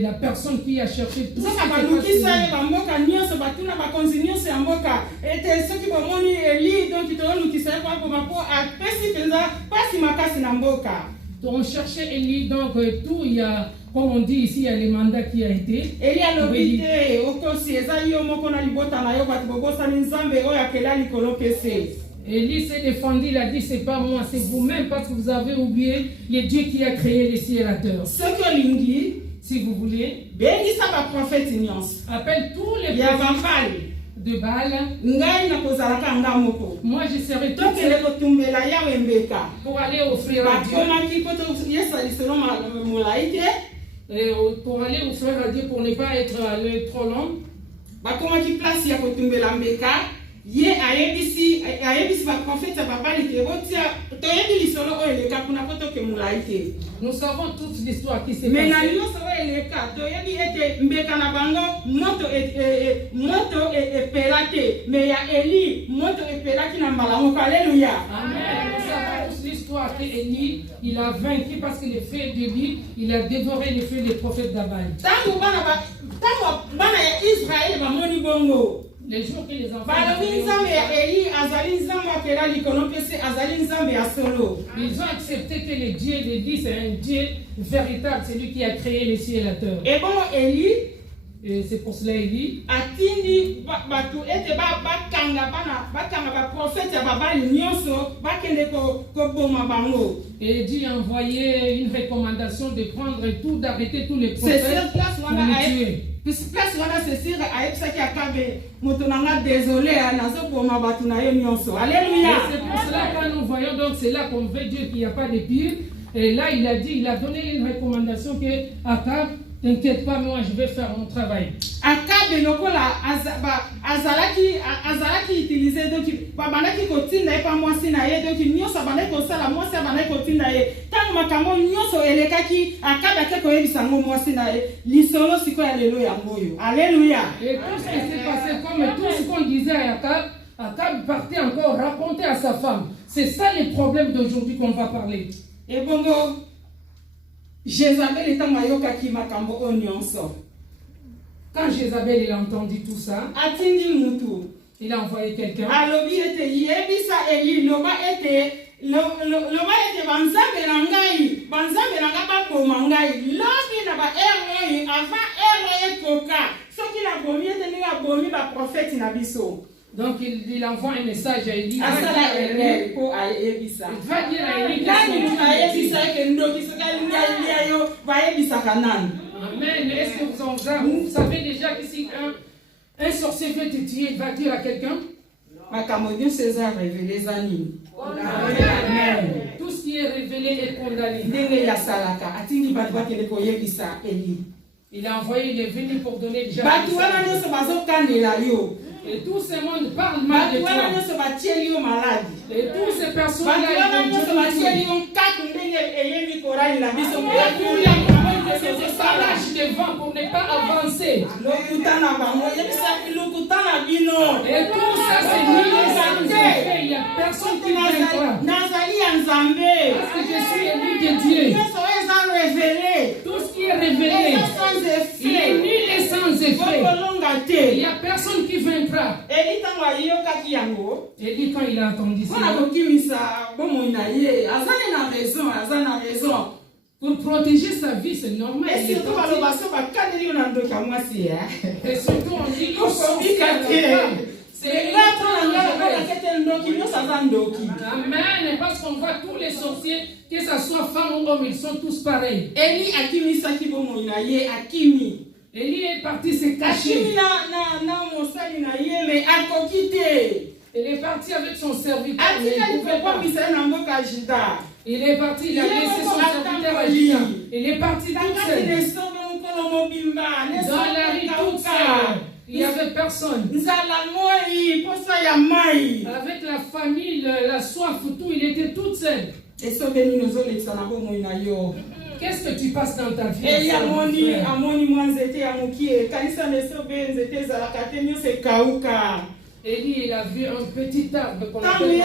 la personne qui a cherché tout on cherchait Élie, donc tout, il y a, comme on dit ici, il y a les mandats qui a été. Élie s'est défendu, il a dit c'est pas moi, c'est vous-même parce que vous avez oublié le Dieu qui a créé les cieux et la terre. Si vous voulez, appelle tous les prophètes de Baal. Moi je serai tout seul pour aller offrir à Dieu. Pour aller offrir à Dieu pour ne pas être trop long. Nous savons toute l'histoire qui s'est passée. Alléluia. Amen. Nous savons toute l'histoire qu'Élie, il a vaincu parce que les faits de lui, il a dévoré les faits des prophètes d'Abal. Les jours que les enfants ils ont accepté que le Dieu de Dieu c'est un Dieu véritable, c'est lui qui a créé les cieux et la terre. Et bon, Élie, et c'est pour cela Élie et Dieu a envoyé une recommandation de prendre tout, d'arrêter tous les prophètes pour les tuer. C'est pour cela quand nous voyons, donc c'est là qu'on veut Dieu qu'il n'y a pas de pire. Et là il a dit, il a donné une recommandation que Akab, t'inquiète pas, moi je vais faire mon travail. Akab azalaki utilisé donc babandaki kotinda e pa mwasi na ye donc nyonso abandaki kosala mwasi abandaki kotinda ye tango makambo nyonso elekaki Akab ake koyebisa ngo mwasi na ye lisolo sikoyo lelo yango yo. Alléluia. Et tout ce qui s'est passé comme tout ce qu'on disait à Akab, Akab partait encore raconter à sa femme. C'est ça le problème d'aujourd'hui qu'on va parler. Et bongo Jézabel est en mayoka qui makambo onyonso. Quand Jézabel il a entendu tout ça, il a envoyé quelqu'un. Donc il envoie un message à Élie. Il va dire à Élie Amen. Est-ce que vous savez déjà que si un sorcier veut te tuer, il va dire à quelqu'un? Amen. Tout ce qui est révélé est condamné. Il a envoyé, il est venu pour donner déjà. Et tout ce monde parle mal de toi. Et toutes ces personnes-là, c'est ça lâche devant pour ne pas avancer. Et tout ça, c'est mis les effets. Il n'y a personne qui vaincra. Parce que je suis élu de Dieu. Tout ce qui est révélé, il est nul et sans effet. Il n'y a personne qui vaincra. Élie, quand il a entendu ça, pour protéger sa vie, c'est normal. Et surtout, on dit Amen. Parce qu'on voit tous les sorciers, que ce ça soit femme ou homme, ils sont tous pareils. Eli akimisaki bomoi na ye akimi. Élie est parti se cacher. Akimi na mosali na ye mais akoki te. Il est parti avec son serviteur. Atikali pourquoi misali na mboka Juda. Il est parti, il a laissé son serviteur agir. Il est parti tout seul. Dans la rue toute seule. Il n'y avait personne. Avec la famille, la soif, tout, il était tout seul. Qu'est-ce que tu passes dans ta vie? Élie, il a vu un petit arbre qu'on appelle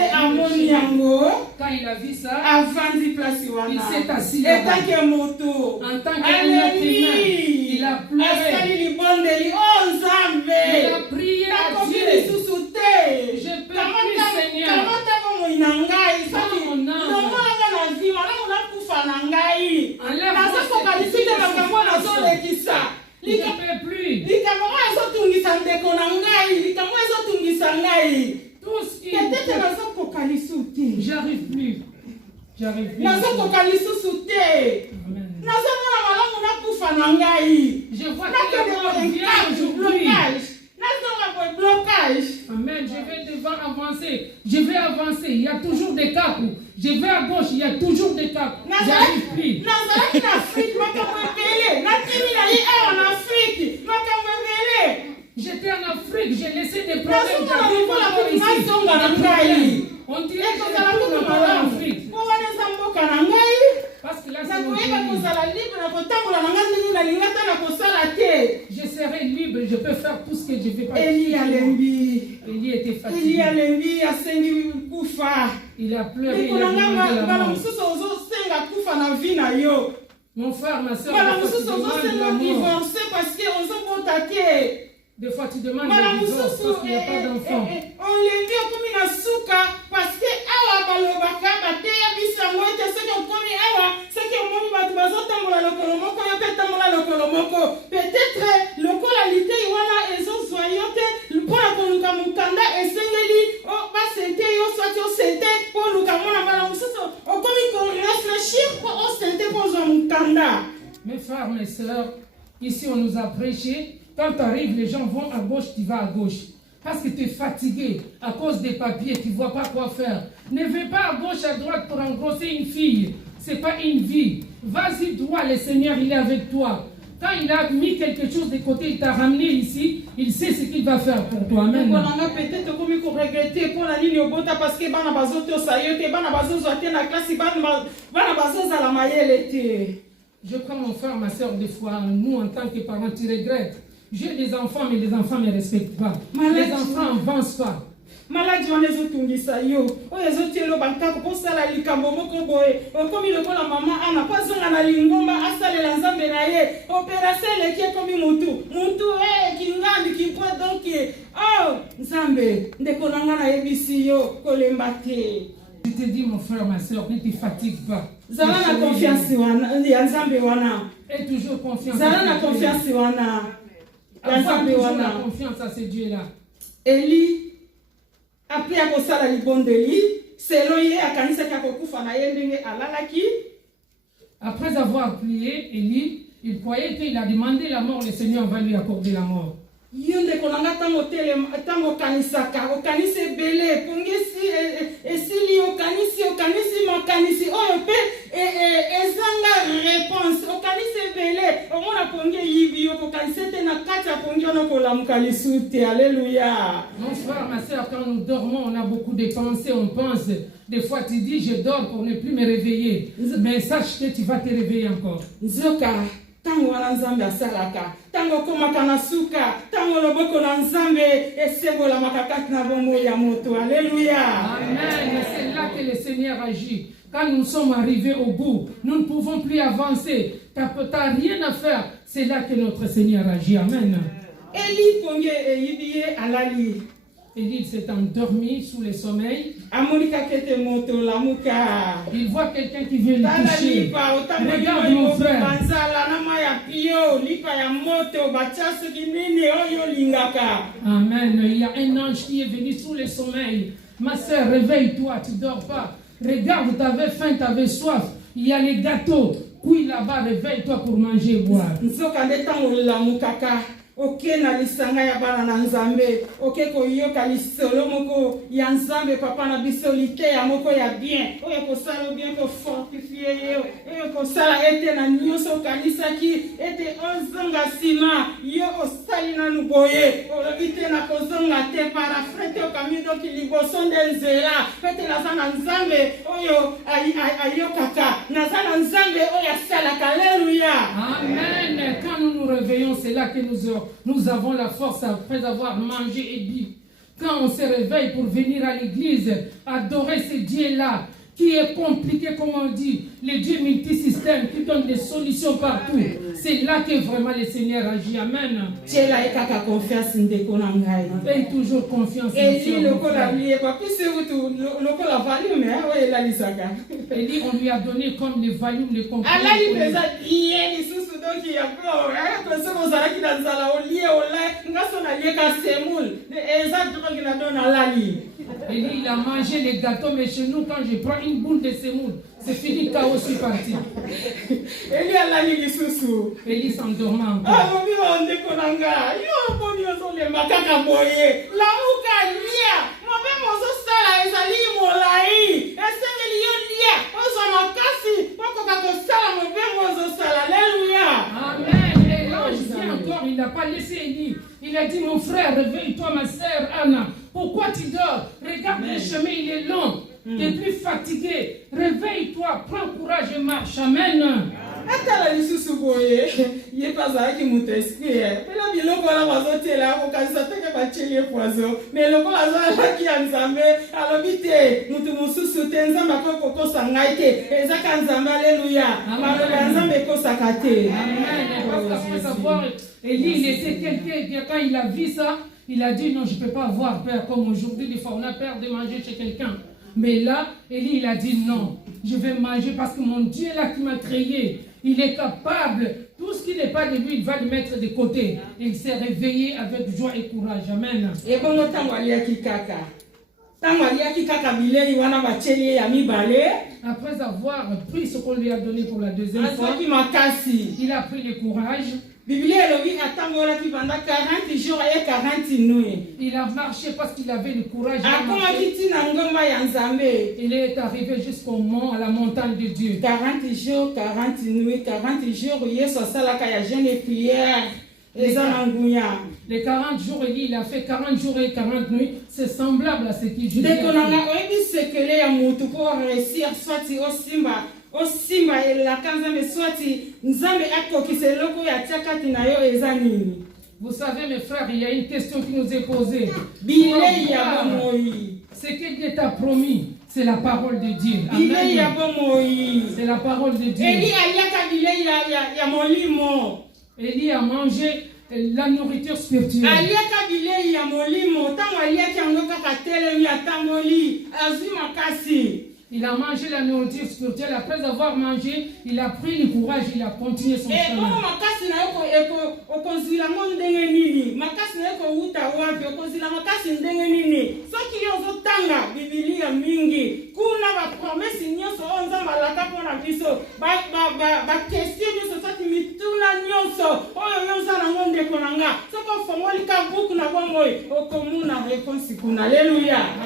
quand il a vu ça, il s'est assis là-bas. En tant qu'être humain, il a pleuré. Il a prié à Dieu. Je peux plus, Seigneur. Dans mon âme. Je ne peux plus. Tout ce qui j'arrive plus. J'arrive plus. Je vois que la mort vient aujourd'hui. Amen. Je vais devant avancer. Je vais avancer. Il y a toujours des caps. Je vais à gauche. Il y a toujours des caps. J'arrive plus. J'étais en Afrique. J'ai laissé des problèmes. On dirait que je retourne en Afrique. Parce que là, c'est mon pays. Je serai libre, je peux faire tout ce que je veux. Élie était fatigué. Il a pleuré. Il a demandé la mort. Mon frère, ma soeur, des fois tu demandes le divorce parce qu'il n'y a pas d'enfant. Peut-être le qualité wana ezo soyote pour la mukanda esengeli o basente yo soit yo sente pour le kamona bala mususo o komi ko réfléchir pour o sente pour zo mukanda. Mes frères, mes sœurs, ici on nous a prêché. Quand tu arrives, les gens vont à gauche, tu vas à gauche. Parce que tu es fatigué à cause des papiers, tu ne vois pas quoi faire. Ne vais pas à gauche, à droite pour engrosser une fille. Ce n'est pas une vie. Vas-y droit, le Seigneur, il est avec toi. Quand il a mis quelque chose de côté, il t'a ramené ici, il sait ce qu'il va faire pour toi. Amen. Peut-être comme il faut regretter pour la ligne au bota parce que bana bazoto sayote, bana bazozo atteindre la classe, bana bazozo à la maillette. Je crois, mon frère, ma soeur, des fois, nous, en tant que parents, tu regrettes. J'ai des enfants, mais les enfants ne me respectent pas. Les enfants n'avancent pas. Maladi wana ezotungisa yo oyo ezotielo bankako posala likambo moko boye okomi lokola mama ana pazonga na lingomba asalela nzambe na ye opération eleki ekomi mutu kingambi kimpwa donc oh nzambe ndeko na nga nayebisi yo kolemba te. Je te dis, mon frère, ma soeur, ne te fatigue pas. Zala na confiance ya nzambe wana. Et toujours confiance. Zala na confiance wana. Avoir toujours la confiance à ce Dieu-là. Élie après akosala libondeli selo ye akanisaki akokufa na ye ndenge alalaki. Après avoir prié, Élie, il croyait qu'il a demandé la mort, le Seigneur va lui accorder la mort. Yo ndeko nanga tango kanisaka okanisi ebele pongesi esili okanisi makanisi oyo mpe ezanga réponse okanisi ebele omona pongi yibi yo okanisi te na kati ya pongi ono kolamuka lisusu te. Alléluia. Mon frère, ma soeur, quand nous dormons, on a beaucoup de pensées, on pense. Des fois, tu dis, je dors pour ne plus me réveiller. Mais sache que tu vas te réveiller encore. Nzoka. Tango wana nzambe asalaka tango komaka na suka tango loboko na nzambe esebola makakati na bomoi ya moto. Alléluia. Amen. C'est là que le Seigneur agit. Quand nous sommes arrivés au bout, nous ne pouvons plus avancer. Tu n'as rien à faire. C'est là que notre Seigneur agit. Amen. Élie ponge yibiye alali. Élie s'est endormi sous le sommeil. Il voit quelqu'un qui vient le toucher. Regarde mon frère. Amen. Il y a un ange qui est venu sous le sommeil. Ma soeur, réveille-toi, tu ne dors pas. Regarde, tu avais faim, tu avais soif. Il y a les gâteaux. Puis là-bas, réveille-toi pour manger et boire. Ok na lisanga ya bana na nzambe ok ko yoka lisolo moko ya nzambe papa na bisolite ya moko ya bien oyo ko sala bien ko fortifier yo ko sala ete na nyoso kanisa ki ete onzanga sima yo osali na nuboye olobite na kozonga te para frete o kamido ki liboso ndenzela pete na sana nzambe oyo ayokaka na sana nzambe oyo sala haleluya. Amen. Quand nous nous réveillons, c'est là que nous avons la force après avoir mangé et bu. Quand on se réveille pour venir à l'église, adorer ce Dieu-là, qui est compliqué, comme on dit, les dieux multisystèmes qui donnent des solutions partout. C'est là que vraiment le Seigneur agit. Amen. Et toujours confiance en Dieu. Et dit, on lui a donné comme les volumes, les comprimés. Et dit, il a mangé les gâteaux, mais chez nous, quand je prends une boule de semoule, c'est fini, chaos, je suis parti. Eli s'endormant encore. Amen. Et l'ange vient encore, il n'a pas laissé Eli. Il a dit, mon frère, réveille-toi, ma sœur Anna. Pourquoi tu dors? Regarde le chemin, il est long. Tu es plus fatigué. Réveille-toi, prends courage et marche. Amen. Atala lisusu boye ye pazaki mutesikia pela biloko la bazotela ko kanisa teke bachele poazo mais loko azala ki anzambe alobite mutu mususu tenza makoko kosa ngaite ezaka nzambe alleluia maloba nzambe kosa kate. Amen. Parce qu'après savoir Élie, il était quelqu'un quand il a vu ça, il a dit non, je peux pas avoir peur comme aujourd'hui des fois on a peur de manger chez quelqu'un. Mais là, Élie, il a dit non, je vais manger parce que mon Dieu là qui m'a créé, il est capable. Tout ce qui n'est pas de lui, il va le mettre de côté. Et il s'est réveillé avec joie et courage. Amen. Et bon, après avoir pris ce qu'on lui a donné pour la deuxième fois, il a pris le courage. Il a marché parce qu'il avait le courage. Il est arrivé jusqu'au mont, à la montagne de Dieu. 40 jours, 40 nuits, 40 jours, les 40 jours, il a fait 40 jours et 40 nuits. C'est semblable à ce qu'il dit. Vous savez mes frères, il y a une question qui nous est posée. Ce que Dieu t'a promis, c'est la parole de Dieu. Amen. C'est la parole de Dieu. Élie a mangé la nourriture spirituelle. Il a mangé la nourriture spirituelle. Après avoir mangé, il a pris le courage, il a continué son chemin.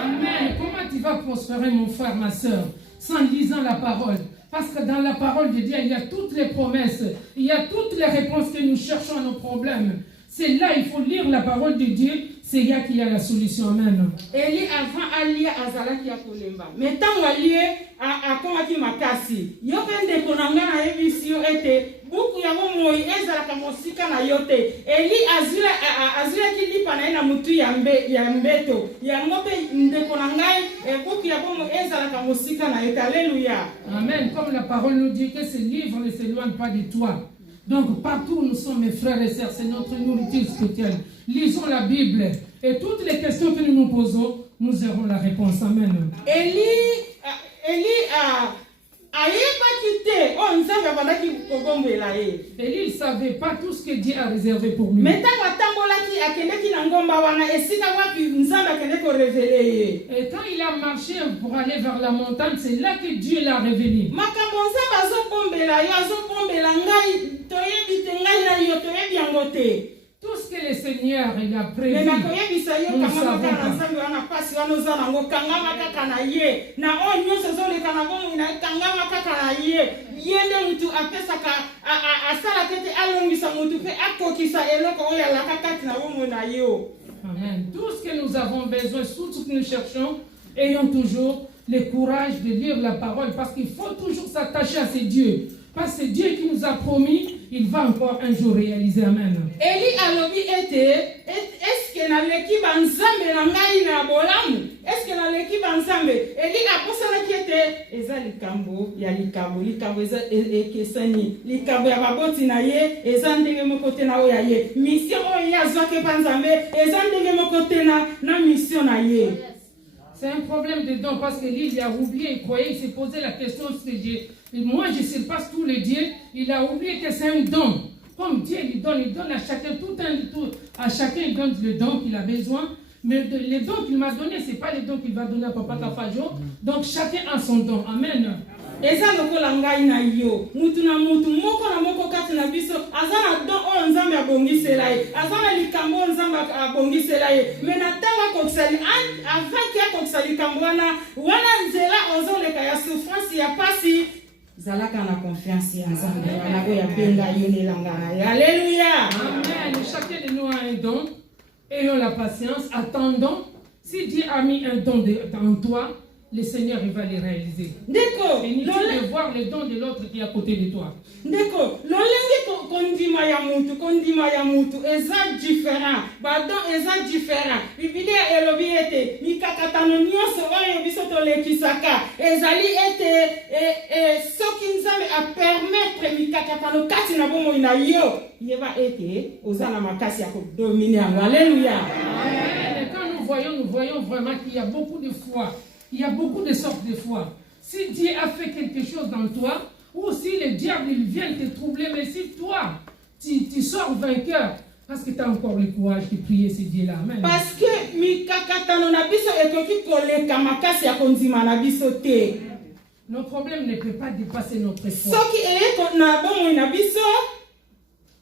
Amen. Comment tu vas prospérer, mon frère, ma soeur, sans lisant la parole? Parce que dans la parole de Dieu, il y a toutes les promesses, il y a toutes les réponses que nous cherchons à nos problèmes. C'est là, il faut lire la parole de Dieu, c'est là qu'il y a la solution. Amen. Eli avant alia azalaki ya kolemba. Metango alie akomaki makasi. Yo pende konanga na ebisio ete buku ya moi ezalaka mosika na yote. Eli azila kilipa na ina mutu ya mbeto. Ya ngope ndeko na ngai buku ya moi ezalaka mosika na yote. Alléluia. Amen. Comme la parole nous dit que ce livre ne s'éloigne pas de toi. Donc partout où nous sommes, mes frères et sœurs, c'est notre nourriture spirituelle. Lisons la Bible et toutes les questions que nous nous posons, nous aurons la réponse. Amen. Eli Élie ne savait pas tout ce que Dieu a réservé pour lui. Et quand il a marché pour aller vers la montagne, c'est là que Dieu l'a révélé. Tout ce que le Seigneur il a prévu, nous ne savons pas. Amen. Tout ce que nous avons besoin, tout ce que nous cherchons, ayons toujours le courage de lire la parole, parce qu'il faut toujours s'attacher à ces dieux. Parce que Dieu qui nous a promis, il va encore un jour réaliser. Amen. Eli alobi ete, est-ce que na leki banzambe na ngai na bolamu? Est-ce que na leki banzambe? Eli aposala kiete, eza likambo ya likambo eza ekesani, likambo ya baboti na ye, eza ndenge mokote na oya ye. Mission oyo yazwake banzambe, eza ndenge mokote na mission na ye. C'est un problème de don parce que lui, il a oublié, il croyait, il s'est posé la question moi je surpasse tous les dieux, il a oublié que c'est un don. Comme Dieu il donne à chacun à chacun il donne le don qu'il a besoin. Mais les dons qu'il m'a donné, ce n'est pas les dons qu'il va donner à Papa Kafajo. Donc chacun a son don. Amen. Eza lokola ngai na yo mutu na mutu moko na moko kati na biso azana don o nzambe abongisela ye azana likambo nzambe abongisela ye mena tanga kokisali avant que kokisali likambo wana nzela ozoleka ya souffrance ya pasi zalaka na confiance ya nzambe wana ko ya benga yo nelanga. Alléluia. Amen. Chacun de nous a un don. Ayons la patience, attendons. Si Dieu a mis un don en toi, le Seigneur il va les réaliser. D'accord. Inutile de voir le don de l'autre qui est à côté de toi. D'accord. Lolenge kondima ya mutu eza différent. Badon eza différent. Biblia elobi ete mikakatano nyonso oyo biso tolekisaka ezali ete soki nzambe a permettre mikakatano kati na bomoi na yo yeba ete ozana makasi ya dominer. Alléluia. Quand nous voyons vraiment qu'il y a beaucoup de foi. Il y a beaucoup de sortes de foi. Si Dieu a fait quelque chose dans toi, ou si le diable il vient te troubler, mais si toi, tu sors vainqueur, parce que tu as encore le courage de prier ce Dieu-là. Amen. Parce que nos problèmes ne peuvent pas dépasser notre foi.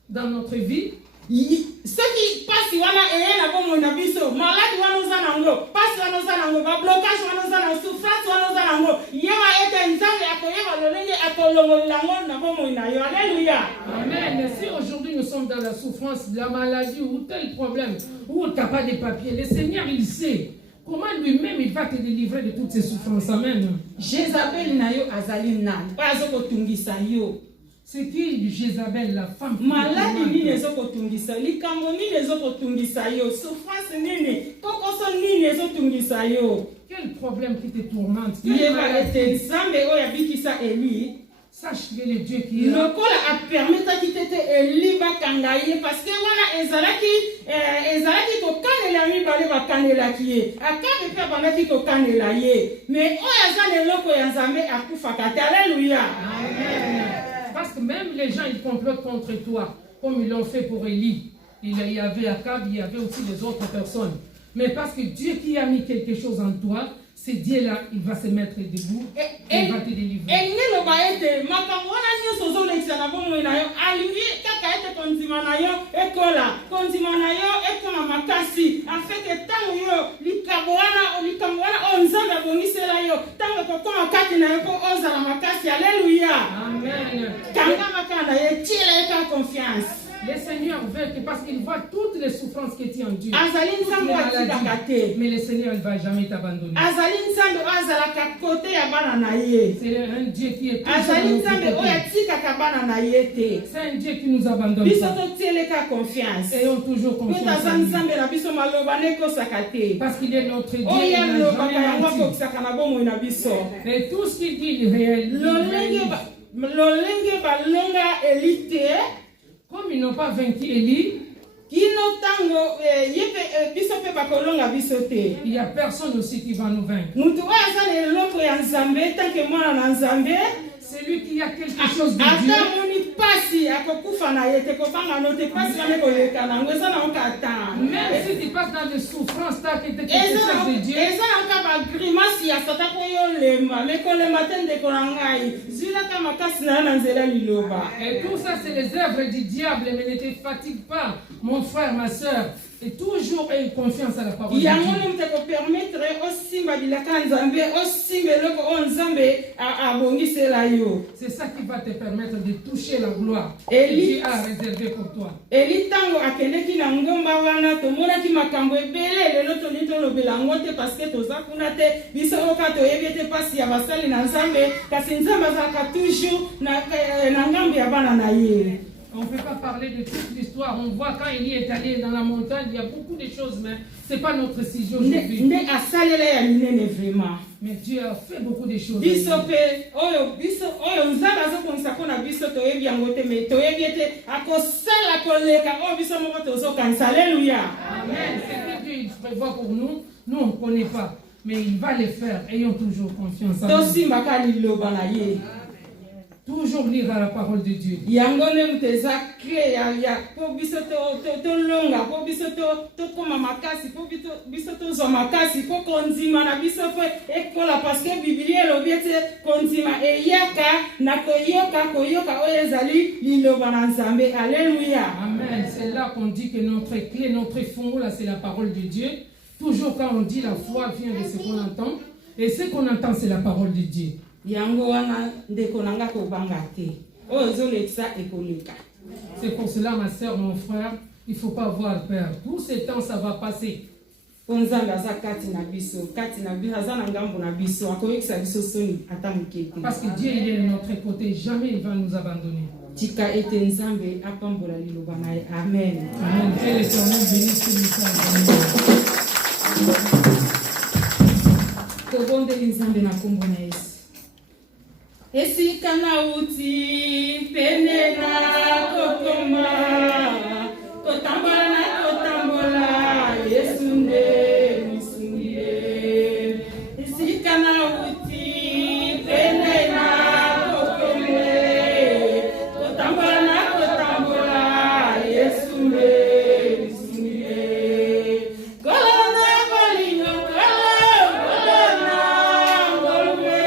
Dans notre vie, ce qui passe wana na bomo na biso maladi wana uzanango passe wana uzanango ba blocage wana uzanango souffrance wana uzanango yewa ete nzambe akoyeba lolenge akolongolango na bomo na yo. Alléluia. Amen. Si aujourd'hui nous sommes dans la souffrance, la maladie ou tel problème ou tu n'as pas de papier, le Seigneur il sait comment lui-même il va te délivrer de toutes ces souffrances. Amen. Jézabel na yo azali nan bazoko tungisa yo. C'est qui Jézabel, la femme? Maladi nini ezokotungisa, likambo nini ezokotungisa yo, souffrance nini, kokoso nini ezotungisa yo. Quel problème qui te tourmente? Sache que le Dieu qui est là. Lokola a permis ki tete eliba kangaye parce que wana ezalaki ko kanela mi bale ba kanela kiye. Akabe pe bandaki ko kanela ye. Mais oya zane loko ya nzambe akufa kate. Alléluia. Amen. Parce que même les gens ils complotent contre toi, comme ils l'ont fait pour Élie. Il y avait Akab, il y avait aussi les autres personnes. Mais parce que Dieu qui a mis quelque chose en toi, ce Dieu-là, il va se mettre debout et il va te délivrer. Amen. Le Seigneur veut que parce qu'il voit toutes les souffrances que tu endures. Mais le Seigneur ne va jamais t'abandonner. C'est un Dieu qui est toujours c'est un Dieu qui nous abandonne. Ayons toujours confiance en lui. Parce qu'il est notre Dieu. Et tout ce qu'il dit, il réalise. Comme ils n'ont pas vaincu Élie, il n'y a personne aussi qui va nous vaincre. Ce celui qui a quelque chose de Dieu. Même si tu passes dans des souffrances, tu as quelque chose de Dieu. Et tout ça, c'est les œuvres du diable, mais ne te fatigue pas, mon frère, ma soeur. Et toujours aie confiance à la parole de Dieu. C'est ça qui va te permettre de toucher la gloire que Dieu a réservée pour toi. On ne peut pas parler de toute l'histoire. On voit quand il y est allé dans la montagne, il y a beaucoup de choses, mais ce n'est pas notre sujet aujourd'hui. Mais Dieu a fait beaucoup de choses. Amen. Ce que Dieu prévoit pour nous, nous on ne connaît pas. Mais il va le faire. Ayons toujours confiance en lui. Toujours lire à la parole de Dieu. Amen. C'est là qu'on dit que notre clé, notre fond, là, c'est la parole de Dieu. Toujours quand on dit la foi vient de ce qu'on entend. Et ce qu'on entend, c'est la parole de Dieu. C'est pour cela, ma soeur, mon frère, il ne faut pas avoir peur. Tout ce temps, ça va passer. Parce que Dieu, il est de notre côté. Jamais il va nous abandonner. Amen. Amen. Que l'Éternel bénisse ce message. Esikana uti pene na kokoma kotambola Yesu nde misungie. Esikana uti pene na kokoma kotambola Yesu nde misungie. Kolona bolingo kolona ngolwe.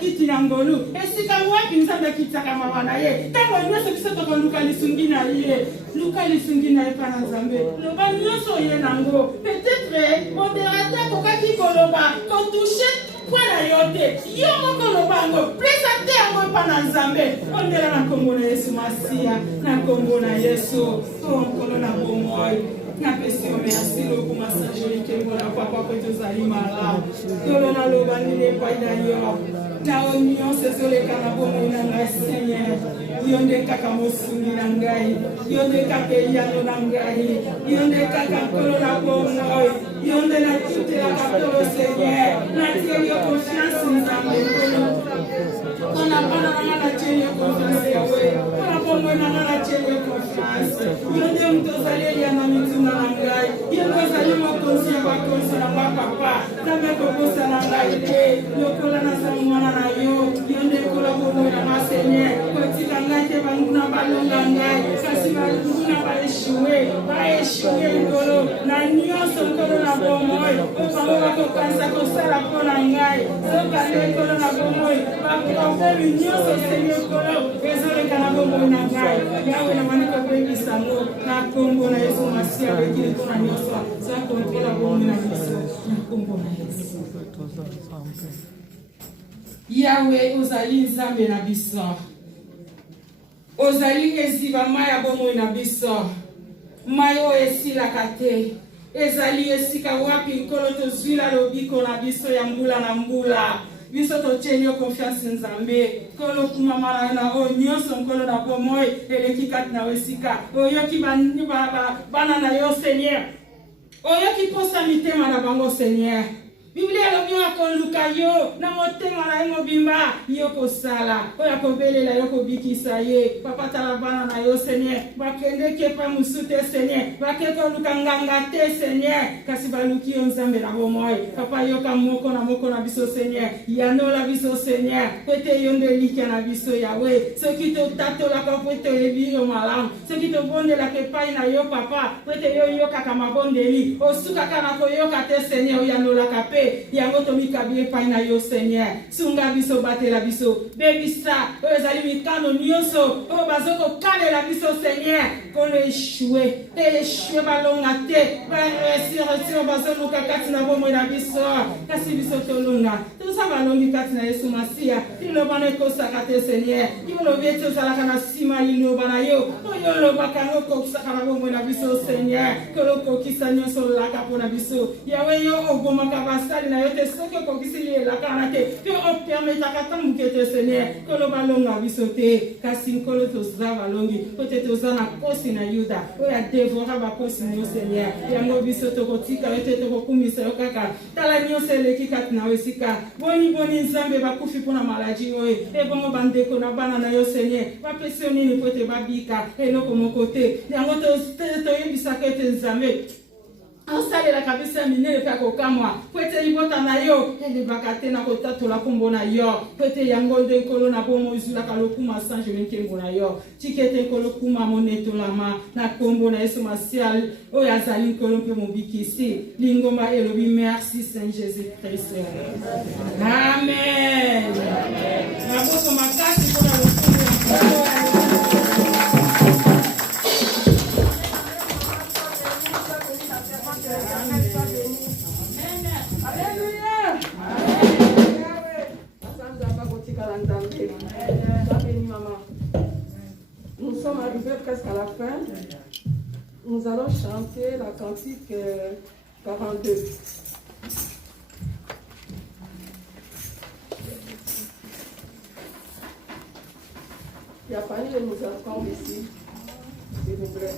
kiti na ngolu esika wapi nzambe akitaka mawa na ye ntango nyonso biso tokoluka lisungi na ye luka lisungi na ye mpa na nzambe loba nyonso ye nango peut-être modérateur kokaki koloba kotushe mpo na yo te yo moko loba yango présente yango mpa na nzambe ondela na nkombo na yesu masiya na nkombo na yesu nkolo na bomoi napesi yo merci loko masajoli kengo na papa po tozali malamu yolo naloba nini epai na yo na o nyonso ezoleka na bomoi na ngai seigneur yo nde kaka mosungi na ngai yo nde kaka eyano na ngai yo nde kaka nkolo na bomoi yo nde natutelaka tolo seigneur natie yo confiance nzambe nkolo mpona bana nanga natie yo confiance yawe mpona bomoi nanga natie yo confiance yo nde moto ozali eyana mituna na ngai yo nde ozali mokonzi ya bakonzi na bapapa nzambe kokosa na ngai te lokola nazali mwana na yo yo nde kola bomoi na maseigneur kotika ngai te banguna balonga ngai kasi banguna baeshue nkolo na nyonso nkolo na bomoi o bango bakokanisa kosala mpo na ngai soka nde nkolo na bomoi baprobleme nyonso seigneur nkolo ezoleka na bomoi na ngai yawe na mani kokoyebisa ngo na nkombo na yesu masiya bekili mpona nyonso za kontrola bomoi na biso na nkombo na yesu yawe ozali nzambe na biso ozali eziba mai ya bomoi na biso mai oyo esilaka te ezali esika wapi nkolo tozwila lobiko na biso ya mbula na mbula biso totieni yo confiance nzambe nkolo kumamana na oyo nyonso nkolo na bomoi eleki kati na esika oyoki bana na yo seigneur oyoki posa mitema na bango seigneur Biblia elobi akoluka yo na motema na ye mobimba yo kosala oyo akobelela yo kobikisa ye papa tala bana na yo seigneur bakende kepa mosu te seigneur bakeke oluka nganga te seigneur kasi baluki yo nzambe na bomoi papa yoka moko na biso seigneur yanola biso seigneur po ete yo nde elikya na biso yawe soki totatolaka po ete oyebi yo malamu soki tobondelaka epai na yo papa po ete yo yokaka mabondeli osukaka na koyoka te seigneur oyanolaka pe yango tomikabi epai na yo seigneur sunga biso batela biso bebisa oyo ezali mikano nyonso oyo bazokokalela biso seigneur kono eshue balonga te baresirasio bazoluka kati na bomoi na biso kasi biso tolonga toza balongi kati na yesu masiya liloba na ekosaka te seigneur yolobi ete ozalaka na nsima liloba na yo oyo olobaka ngo okokisaka na bomoi na biso seigneur kolokokisa nyonso olaka mpo na biso yawe yo obomaka basali na yo te soki okokisi lielaka na te mpe opermetaka tambuke te seigneur kolo balonga biso te kasi nkolo toza balongi po te toza na kosi na yuda oyo adevora bakosi na yo seigneur yango biso tokotika yo te tokokumisa yo kaka tala nyonso eleki kati na yo esika boni nzambe bakufi mpona maladi oyo ebongo bandeko na bana na yo seigneur bapesi yo nini po ete babika eloko moko te yango toyebisaka ete nzambe asalela kabisa minene mpe akokamwa po ete libota na yo elebaka te na kotatola nkombo na yo po ete yango nde nkolo na bomo ezulaka lokuma sanjeli nkembo na yo tika ete nkolo kuma monetolama na nkombo na yesu masiya oyo azali nkolo mpe mobikisi lingomba elobi merci saint jésus christ amen maboko makasi mpona lokumu ya Nous sommes arrivés presque à la fin. Nous allons chanter la cantique 42. Il y a pas de nous attendre ici. S'il vous plaît.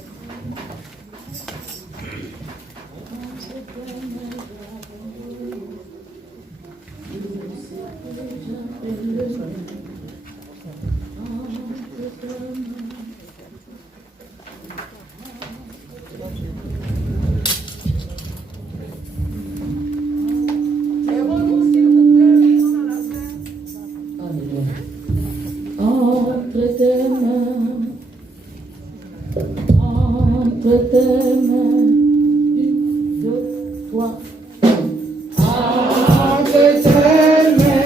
Entre tes mains, une, deux, trois. Entre tes mains,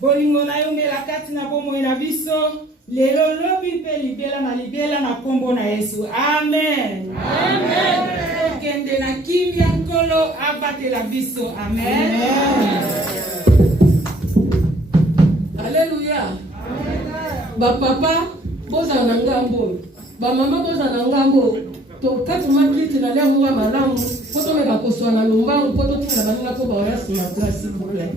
bolingo na yo mbela kati na bomoi na biso lelo lobi mpe libela na kombo na Yesu. Amen. Amen. Okende na kimia nkolo abatela biso. Amen. Alléluia. Ba papa boza na ngambo, ba mama boza na ngambo. To kati makiti na leo mwa malamu, poto meka koswa na lumbangu, poto tuna baninga ko ba oya sima place s'il vous plaît.